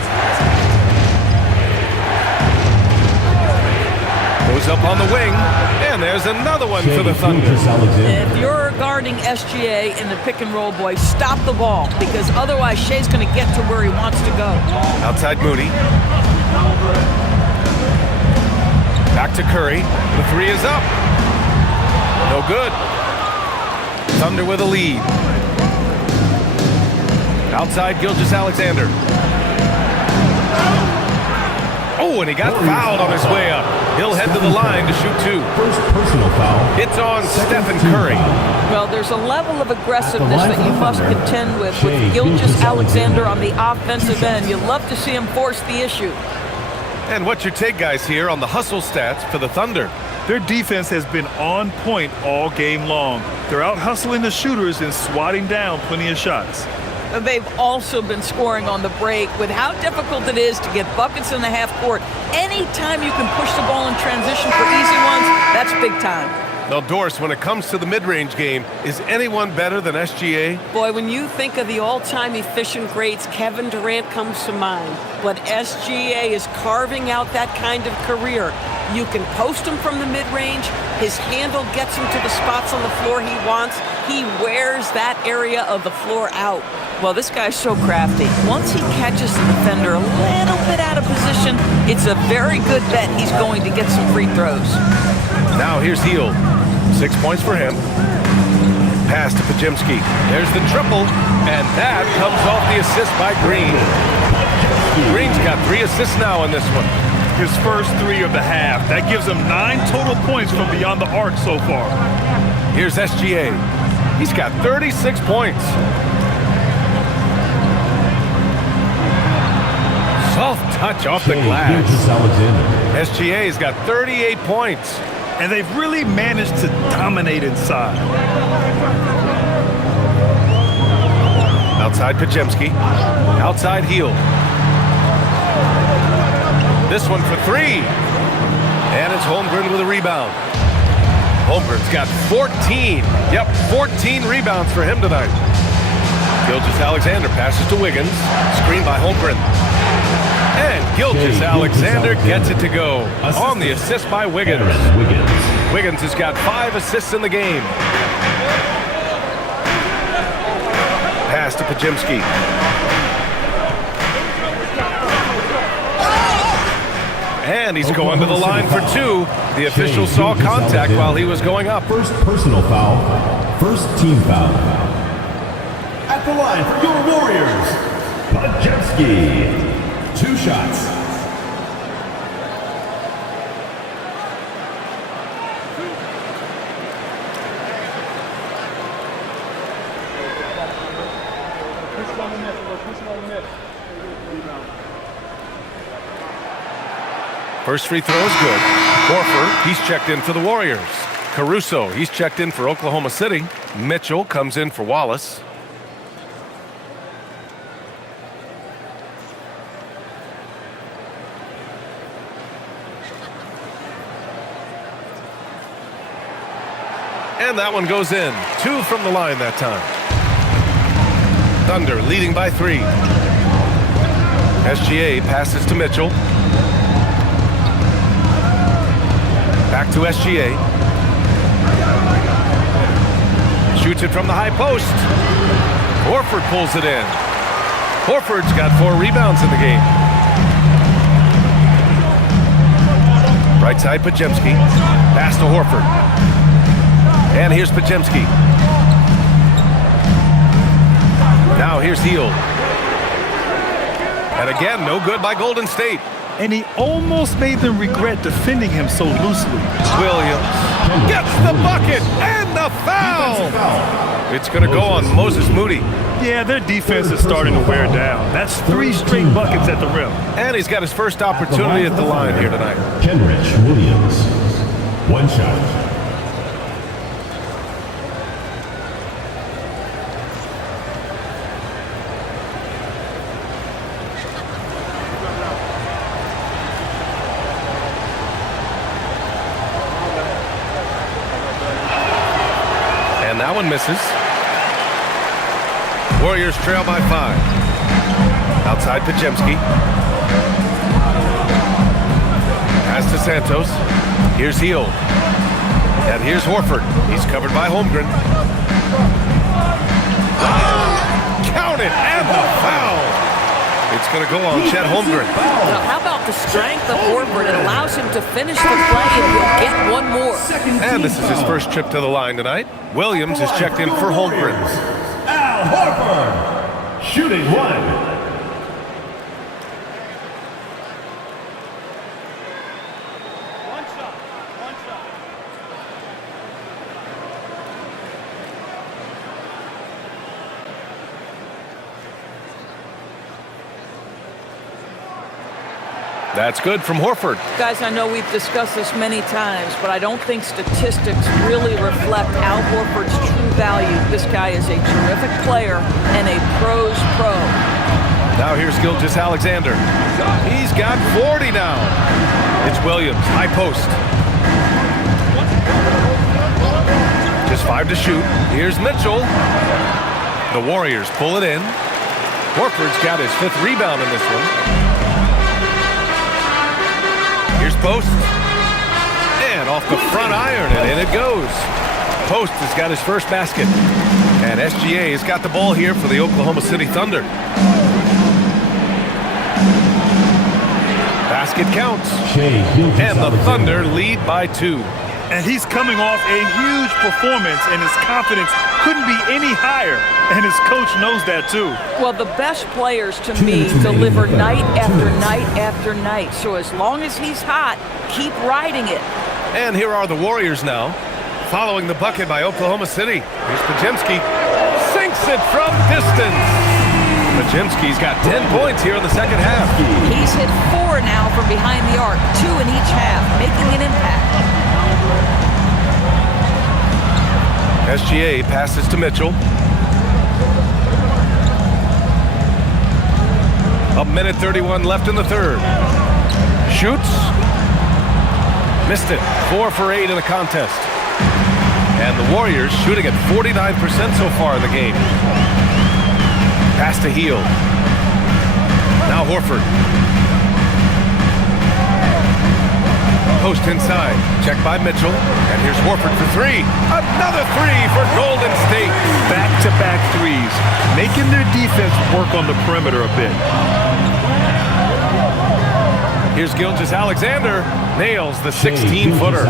Goes up on the wing, and there's another one for the Thunder. If you're guarding SGA in the pick and roll, boy, stop the ball, because otherwise Shea's going to get to where he wants to go. Outside Moody. Back to Curry. The 3 is up. No good. Thunder with a lead. Outside Gilgeous-Alexander. Oh, and he got fouled on his way up. He'll head to the line to shoot 2. First personal foul. It's on Stephen Curry. Well, there's a level of aggressiveness that you must contend with Gilgeous-Alexander on the offensive end. You love to see him force the issue. And what's your take, guys, here on the hustle stats for the Thunder? Their defense has been on point all game long. They're out hustling the shooters and swatting down plenty of shots. They've also been scoring on the break. With how difficult it is to get buckets in the half court, anytime you can push the ball in transition for easy ones, that's big time. Now, Doris, when it comes to the mid-range game, is anyone better than SGA? Boy, when you think of the all-time efficient greats, Kevin Durant comes to mind. But SGA is carving out that kind of career. You can post him from the mid-range. His handle gets him to the spots on the floor he wants. He wears that area of the floor out. Well, this guy's so crafty. Once he catches the defender a little bit out of position, it's a very good bet he's going to get some free throws. Now here's Hield. 6 points for him. Pass to Pajimski. There's the triple, and that comes off the assist by Green. Green's got 3 assists now in this one. His first 3 of the half. That gives him 9 total points from beyond the arc so far. Here's SGA. He's got 36 points. Soft touch off the glass. SGA's got 38 points. And they've really managed to dominate inside. Outside Pajimski. Outside Hield. This one for 3. And it's Holmgren with a rebound. Holmgren's got 14. Yep, 14 rebounds for him tonight. Gilgeous-Alexander passes to Wiggins. Screen by Holmgren. And Gilgeous-Alexander gets it to go on the assist by Wiggins. Wiggins has got 5 assists in the game. Pass to Pajimski. And he's going to the line for 2. The official saw contact while he was going up. First personal foul. First team foul. At the line for your Warriors, Pajimski. 2 shots. First free throw is good. Horford, he's checked in for the Warriors. Caruso, he's checked in for Oklahoma City. Mitchell comes in for Wallace. And that one goes in. 2 from the line that time. Thunder leading by 3. SGA passes to Mitchell. Back to SGA. Shoots it from the high post. Horford pulls it in. Horford's got 4 rebounds in the game. Right side Pajimski. Pass to Horford. And here's Pajimski. Now here's Hield. And again, no good by Golden State. and he almost made them regret defending him so loosely. Williams gets the bucket and the foul. It's going to go on Moses Moody. Yeah, their defense is starting to wear down. That's 3 straight buckets at the rim. And he's got his first opportunity at the line here tonight. Kenrich Williams. 1 shot. And that one misses. Warriors trail by 5. Outside Pajemski. Pass to Santos. Here's Heel. And here's Horford. He's covered by Holmgren. Count it, and the foul. It's going to go on Chet Holmgren. Now, how about the strength of Horford? It allows him to finish the play and he'll get one more. And this is his first trip to the line tonight. Williams is checked in for Holmgren. Al Horford. Shooting 1. That's good from Horford. Guys, I know we've discussed this many times, but I don't think statistics really reflect Al Horford's true value. This guy is a terrific player and a pro's pro. Now here's Gilgeous Alexander. He's got 40 now. It's Williams, high post. Just 5 to shoot. Here's Mitchell. The Warriors pull it in. Horford's got his 5th rebound in this one. Here's Post. And off the front iron, and in it goes. Post has got his first basket. And SGA has got the ball here for the Oklahoma City Thunder. Basket counts. And the Thunder lead by 2. And he's coming off a huge performance, and his confidence couldn't be any higher. And his coach knows that, too. Well, the best players, to me, deliver night after night after night. So as long as he's hot, keep riding it. And here are the Warriors now, following the bucket by Oklahoma City. Here's Pajemski. Sinks it from distance. Pajemski's got 10 points here in the second half. He's hit 4 now from behind the arc, 2 in each half, making an impact. SGA passes to Mitchell. A minute 31 left in the third. Shoots. Missed it. 4 for 8 in the contest. And the Warriors shooting at 49% so far in the game. Pass to Heel. Now Horford. Post inside. Check by Mitchell. And here's Horford for 3. Another 3 for Golden State. Back-to-back threes, making their defense work on the perimeter a bit. Here's Gilgeous Alexander. Nails the 16-footer.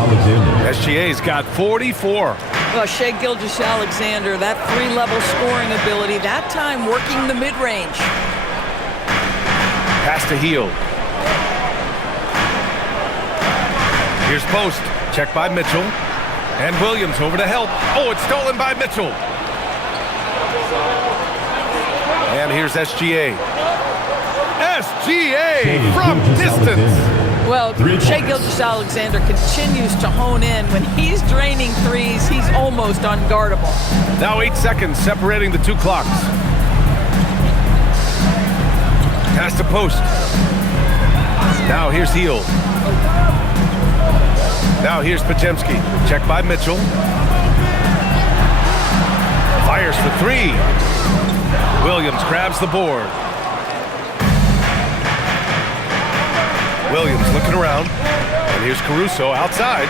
SGA's got 44. Well, Shai Gilgeous-Alexander, that 3-level scoring ability, that time working the mid-range. Pass to Heel. Here's Post. Check by Mitchell. And Williams over to help. Oh, it's stolen by Mitchell. And here's SGA. SGA from distance. Well, Shai Gilgeous-Alexander continues to hone in. When he's draining threes, he's almost unguardable. Now 8 seconds separating the 2 clocks. Pass to Post. Now here's Heel. Now here's Pajemski. Check by Mitchell. Fires for 3. Williams grabs the board. Williams looking around. And here's Caruso outside.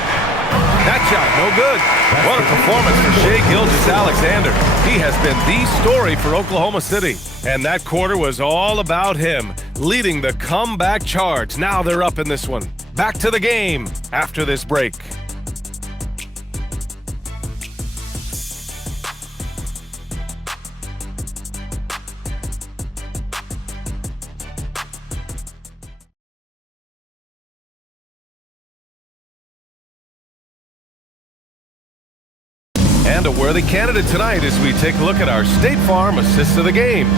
That shot, no good. What a performance for Shai Gilgeous-Alexander. He has been the story for Oklahoma City. And that quarter was all about him, leading the comeback charge. Now they're up in this one. Back to the game after this break. And a worthy candidate tonight as we take a look at our State Farm Assist of the Game.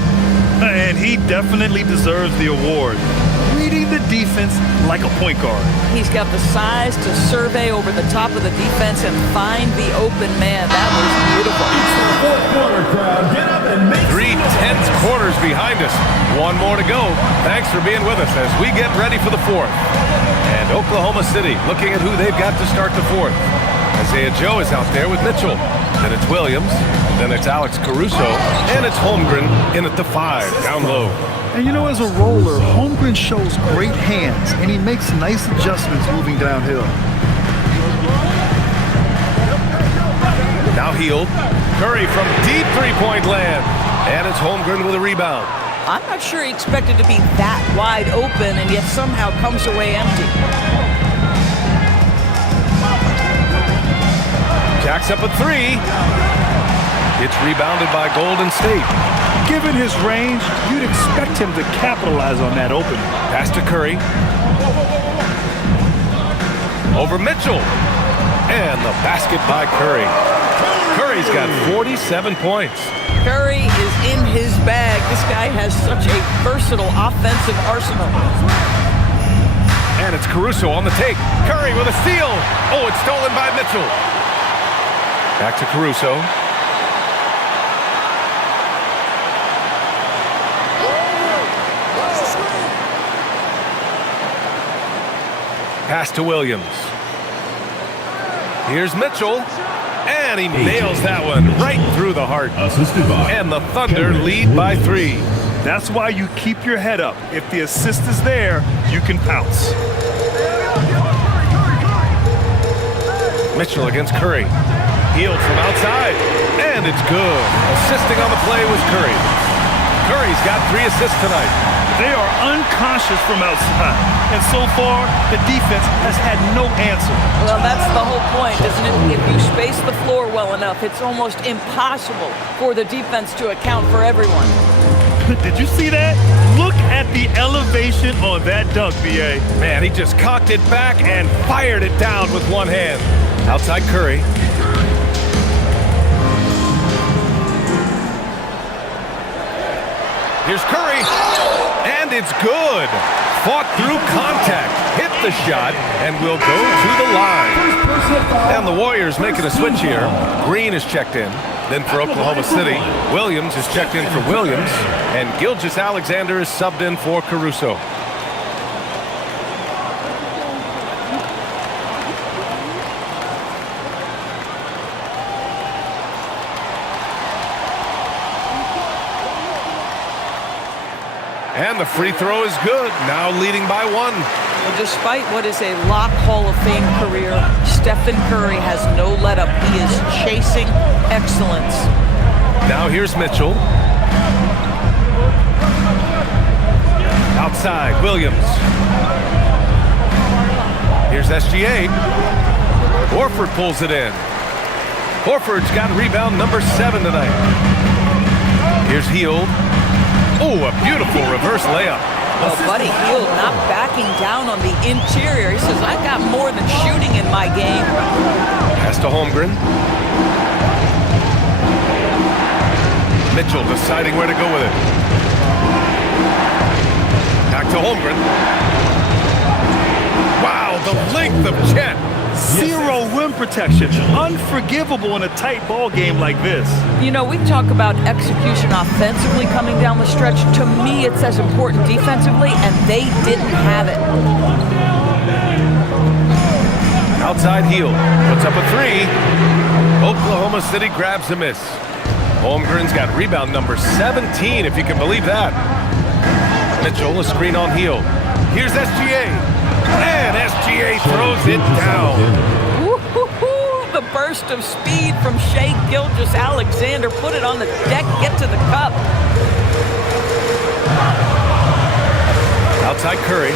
And he definitely deserves the award. Reading the defense like a point guard. He's got the size to survey over the top of the defense and find the open man. That was beautiful. Fourth quarter crowd, get up and make 3 tense quarters behind us. One more to go. Thanks for being with us as we get ready for the fourth. And Oklahoma City looking at who they've got to start the fourth. Isaiah Joe is out there with Mitchell. Then it's Williams. Then it's Alex Caruso. And it's Holmgren in at the 5, down low. And you know, as a roller, Holmgren shows great hands, and he makes nice adjustments moving downhill. Now Hield. Curry from deep three-point land. And it's Holmgren with a rebound. I'm not sure he expected to be that wide open and yet somehow comes away empty. Jacks up a 3. It's rebounded by Golden State. Given his range, you'd expect him to capitalize on that opening. Pass to Curry. Over Mitchell. And the basket by Curry. Curry's got 47 points. Curry is in his bag. This guy has such a versatile offensive arsenal. And it's Caruso on the take. Curry with a steal. Oh, it's stolen by Mitchell. Back to Caruso. Pass to Williams. Here's Mitchell. And he nails that one right through the heart. And the Thunder lead by 3. That's why you keep your head up. If the assist is there, you can pounce. Mitchell against Curry. Hield from outside. And it's good. Assisting on the play was Curry. Curry's got 3 assists tonight. They are unconscious from outside. And so far, the defense has had no answer. Well, that's the whole point, isn't it? If you space the floor well enough, it's almost impossible for the defense to account for everyone. Did you see that? Look at the elevation on that dunk, B.A. Man, he just cocked it back and fired it down with one hand. Outside Curry. Here's Curry. And it's good. Fought through contact, hit the shot, and will go to the line. And the Warriors making a switch here. Green is checked in. Then for Oklahoma City, Williams is checked in for Williams, and Gilgeous-Alexander is subbed in for Caruso. And the free throw is good, now leading by 1. Well, despite what is a lock Hall of Fame career, Stephen Curry has no let-up. He is chasing excellence. Now here's Mitchell. Outside, Williams. Here's SGA. Horford pulls it in. Horford's got rebound number 7 tonight. Here's Hield. Oh, a beautiful reverse layup. Well, Buddy Hield not backing down on the interior. He says, I got more than shooting in my game. Pass to Holmgren. Mitchell deciding where to go with it. Back to Holmgren. Wow, the length of Chet. Zero rim protection. Unforgivable in a tight ball game like this. You know, we talk about execution offensively coming down the stretch. To me, it's as important defensively, and they didn't have it. Outside Hield. Puts up a 3. Oklahoma City grabs a miss. Holmgren's got rebound number 17, if you can believe that. Mitchell, a screen on Hield. Here's SGA. And SGA throws it down. Woo-hoo-hoo. The burst of speed from Shai Gilgeous-Alexander. Put it on the deck, get to the cup. Outside Curry.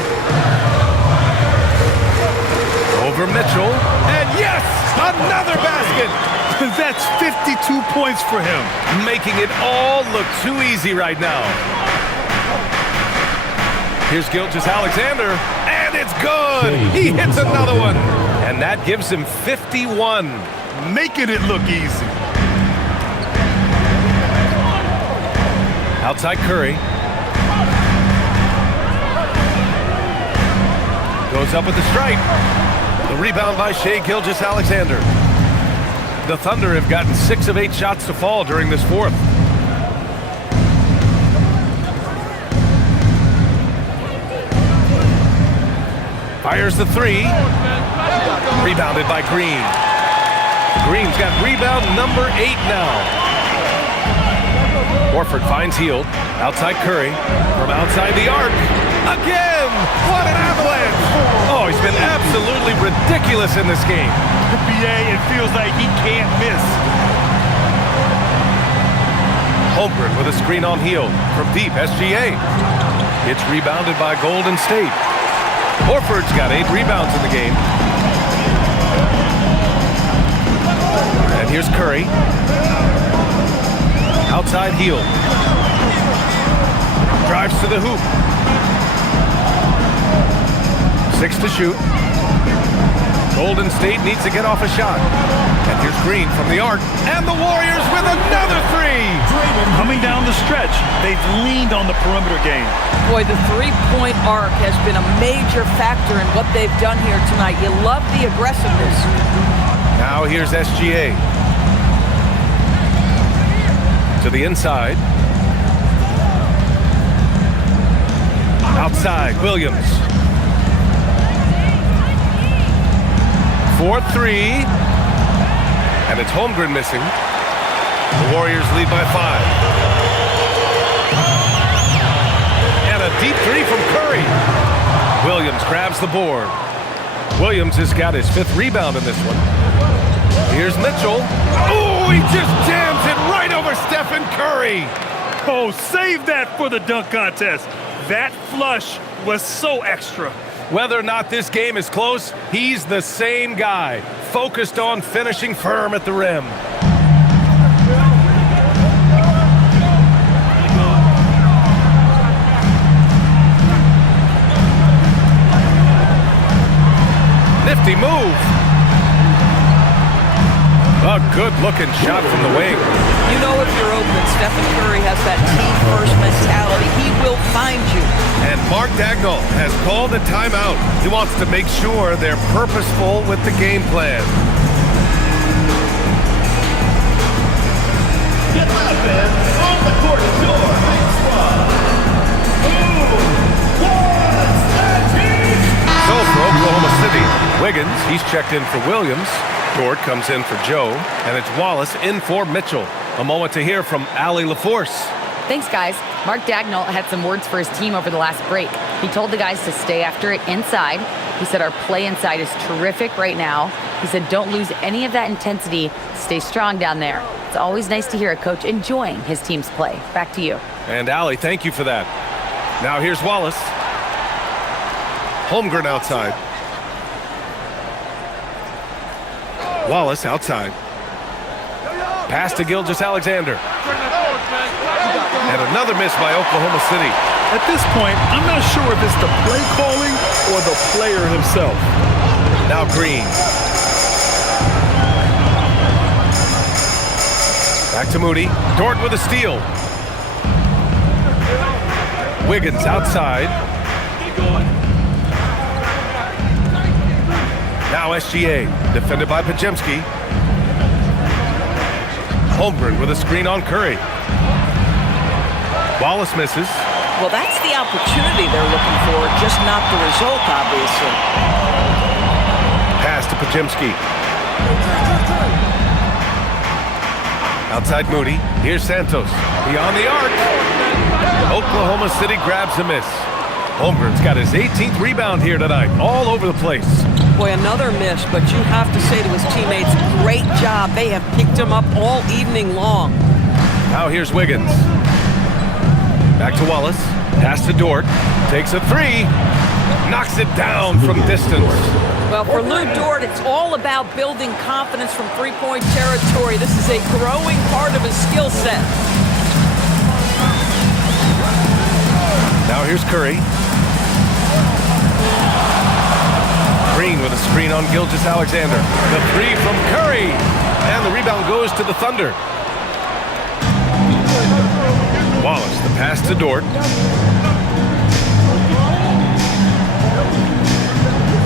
Over Mitchell. And yes, another basket. That's 52 points for him. Making it all look too easy right now. Here's Gilgeous-Alexander, and it's good. He hits another one, and that gives him 51. Making it look easy. Outside Curry. Goes up with the stripe. The rebound by Shai Gilgeous-Alexander. The Thunder have gotten 6 of 8 shots to fall during this fourth. Fires the three. Rebounded by Green. Green's got rebound number 8 now. Horford finds Hield. Outside Curry. From outside the arc. Again! What an avalanche! Oh, he's been absolutely ridiculous in this game. NBA, it feels like he can't miss. Holmgren with a screen on Hield. From deep, SGA. It's rebounded by Golden State. Horford's got 8 rebounds in the game. And here's Curry. Outside Hield. Drives to the hoop. 6 to shoot. Golden State needs to get off a shot. And here's Green from the arc. And the Warriors with another 3. Coming down the stretch, they've leaned on the perimeter game. Boy, the three-point arc has been a major factor in what they've done here tonight. You love the aggressiveness. Now here's SGA. To the inside. Outside, Williams. 4-3. And it's Holmgren missing. The Warriors lead by 5. And a deep 3 from Curry. Williams grabs the board. Williams has got his 5th rebound in this one. Here's Mitchell. Oh, he just jams it right over Stephen Curry. Oh, save that for the dunk contest. That flush was so extra. Whether or not this game is close, he's the same guy, focused on finishing firm at the rim. Nifty move. A good-looking shot from the wing. You know if you're open, Stephen Curry has that team-first mentality. He will find you. And Mark Dagnall has called a timeout. He wants to make sure they're purposeful with the game plan. Get live, fans. On the court is your big squad. So for Oklahoma City, Wiggins, he's checked in for Williams. Dort comes in for Joe, and it's Wallace in for Mitchell. A moment to hear from Allie LaForce. Thanks, guys. Mark Dagnall had some words for his team over the last break. He told the guys to stay after it inside. He said our play inside is terrific right now. He said don't lose any of that intensity. Stay strong down there. It's always nice to hear a coach enjoying his team's play. Back to you. And Allie, thank you for that. Now here's Wallace. Holmgren outside. Wallace outside. Pass to Gilgeous-Alexander. And another miss by Oklahoma City. At this point, I'm not sure if it's the play calling or the player himself. Now Green. Back to Moody. Dort with a steal. Wiggins outside. Now SGA, defended by Pajemski. Holmgren with a screen on Curry. Wallace misses. Well, that's the opportunity they're looking for, just not the result, obviously. Pass to Pajemski. Outside Moody. Here's Santos. Beyond the arc. Oklahoma City grabs a miss. Holmgren's got his 18th rebound here tonight, all over the place. Boy, another miss, but you have to say to his teammates, great job. They have picked him up all evening long. Now here's Wiggins. Back to Wallace. Pass to Dort. Takes a 3. Knocks it down from distance. Well, for Lou Dort, it's all about building confidence from three-point territory. This is a growing part of his skill set. Now here's Curry. Green with a screen on Gilgeous-Alexander. The 3 from Curry. And the rebound goes to the Thunder. Wallace, the pass to Dort.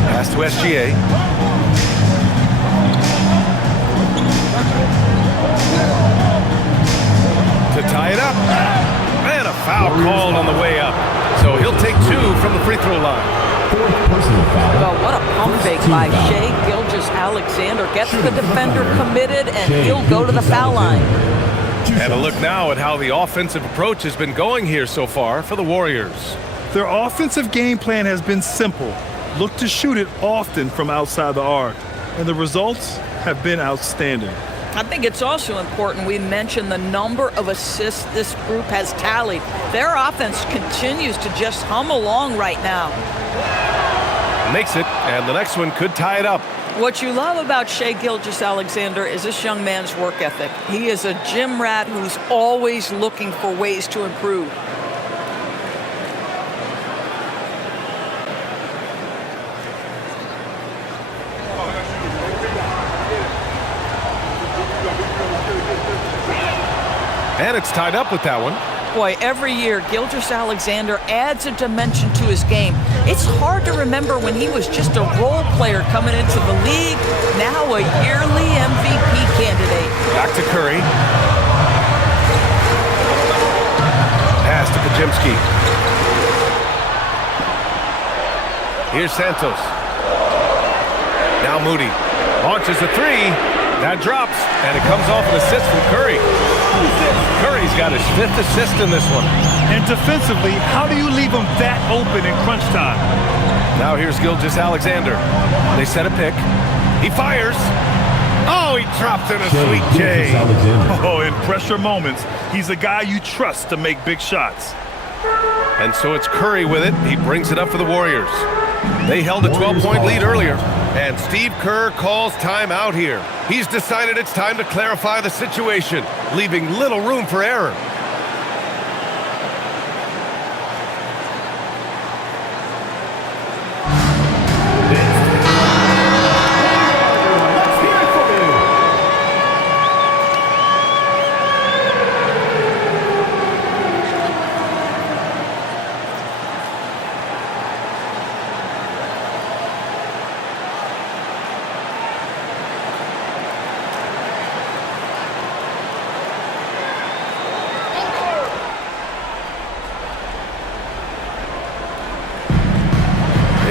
Pass to SGA. To tie it up. And a foul called on the way up. So he'll take 2 from the free throw line. Oh, what a pump fake by Shai Gilgeous-Alexander. Gets the defender committed, and he'll go to the foul line. And a look now at how the offensive approach has been going here so far for the Warriors. Their offensive game plan has been simple. Look to shoot it often from outside the arc. And the results have been outstanding. I think it's also important we mention the number of assists this group has tallied. Their offense continues to just hum along right now. Makes it, and the next one could tie it up. What you love about Shai Gilgeous-Alexander is this young man's work ethic. He is a gym rat who's always looking for ways to improve. And it's tied up with that one. Boy, every year, Gilgeous-Alexander adds a dimension to his game. It's hard to remember when he was just a role player coming into the league, now a yearly MVP candidate. Back to Curry. Pass to Podziemski. Here's Santos. Now Moody. Launches a 3. That drops, and it comes off an assist from Curry. Curry's got his 5th assist in this one. And defensively, how do you leave him that open in crunch time? Now here's Gilgeous-Alexander. They set a pick. He fires. Oh, he dropped in a sweet J. Oh, in pressure moments, he's a guy you trust to make big shots. And so it's Curry with it. He brings it up for the Warriors. They held a 12-point lead earlier. And Steve Kerr calls timeout here. He's decided it's time to clarify the situation, leaving little room for error.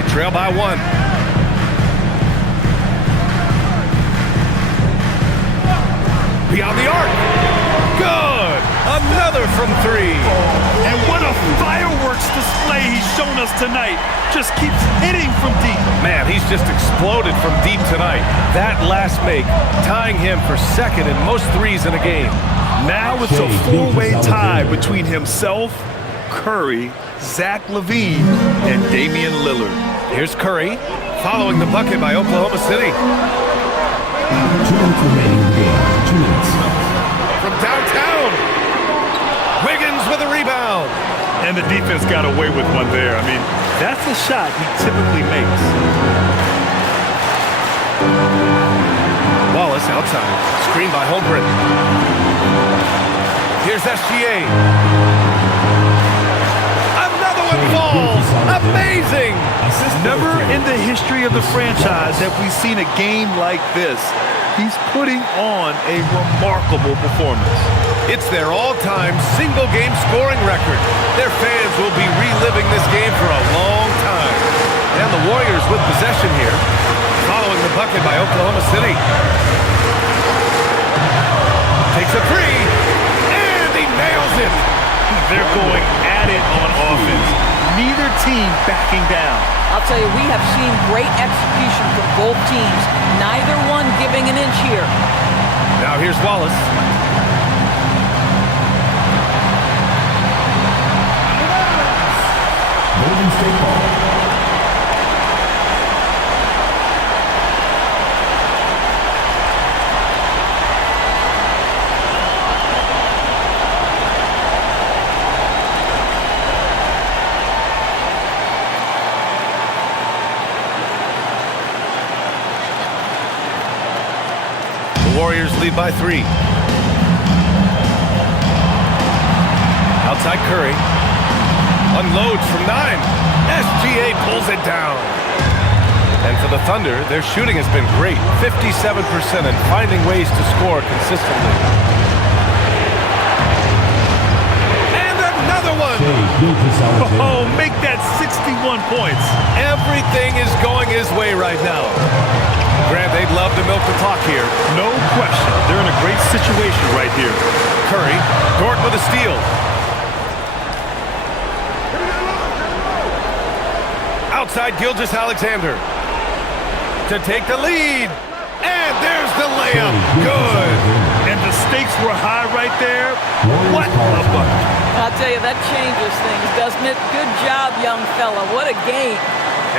Trail by 1. Beyond the arc. Good. Another from 3. And what a fireworks display he's shown us tonight. Just keeps hitting from deep. Man, he's just exploded from deep tonight. That last make, tying him for 2nd in most threes in a game. Now it's a 4-way tie between himself, Curry, Zach LaVine, and Damian Lillard. Here's Curry, following the bucket by Oklahoma City. 2 minutes remaining in the game. 2 minutes. From downtown, Wiggins with a rebound. And the defense got away with one there. I mean, that's a shot he typically makes. Wallace outside, screened by Holmgren. Here's SGA. Falls. Amazing! Never in the history of the franchise have we seen a game like this. He's putting on a remarkable performance. It's their all-time single-game scoring record. Their fans will be reliving this game for a long time. And the Warriors with possession here, following the bucket by Oklahoma City. Takes a 3, and he nails it. They're going at it on offense. Neither team backing down. I'll tell you, we have seen great execution from both teams. Neither one giving an inch here. Now here's Wallace. Golden State ball. Warriors lead by 3. Outside Curry. Unloads from 9. SGA pulls it down. And for the Thunder, their shooting has been great. 57% and finding ways to score consistently. And another one. Oh, make that 61 points. Everything is going his way right now. Grant, they'd love to milk the clock here. No question. They're in a great situation right here. Curry, Dort with a steal. Outside Gilgeous-Alexander to take the lead. And there's the layup. Good. And the stakes were high right there. What a bucket. I'll tell you, that changes things, doesn't it? Good job, young fella. What a game.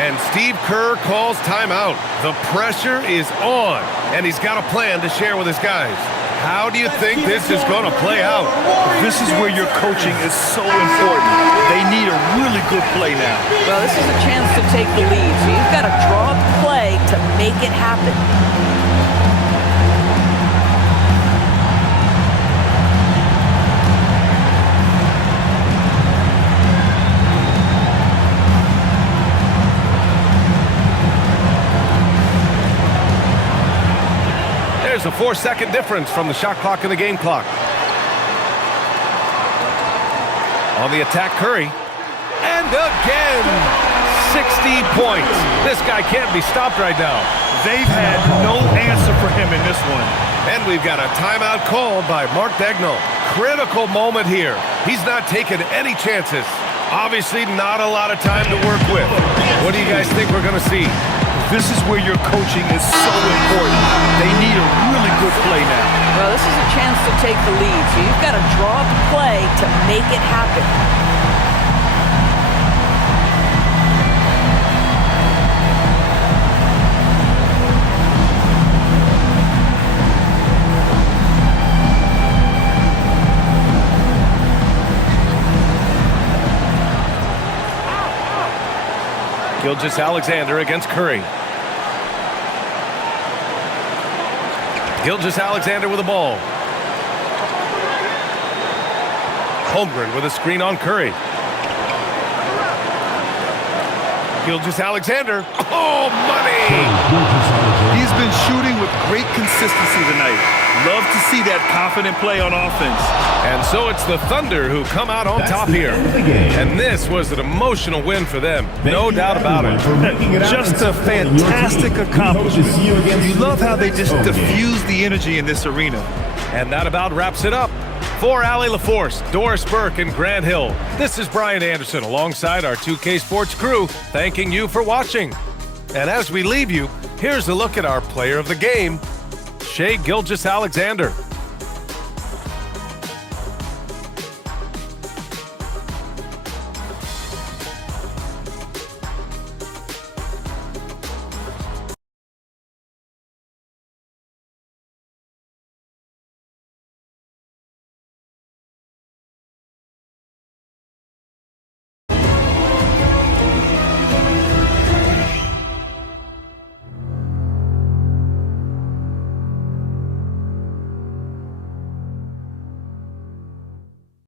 And Steve Kerr calls timeout. The pressure is on, and he's got a plan to share with his guys. How do you think this is going to play out? This is where your coaching is so important. They need a really good play now. Well, this is a chance to take the lead, so you've got to draw up the play to make it happen. There's a 4-second difference from the shot clock and the game clock. On the attack, Curry. And again, 60 points. This guy can't be stopped right now. They've had no answer for him in this one. And we've got a timeout called by Mark Daigneault. Critical moment here. He's not taking any chances. Obviously not a lot of time to work with. What do you guys think we're going to see? This is where your coaching is so important. They need a really good play now. Well, this is a chance to take the lead, so you've got to draw up the play to make it happen. Gilgeous-Alexander against Curry. Gilgeous-Alexander with the ball. Holmgren with a screen on Curry. Gilgeous-Alexander. Oh, money! He's been shooting with great consistency tonight. Love to see that confident play on offense. And so it's the Thunder who come out on top here. And this was an emotional win for them. No doubt about it. Just a fantastic accomplishment. You love how they just diffuse the energy in this arena. And that about wraps it up. For Allie LaForce, Doris Burke, and Grant Hill, this is Brian Anderson alongside our 2K Sports crew, thanking you for watching. And as we leave you, here's a look at our player of the game, Shai Gilgeous-Alexander.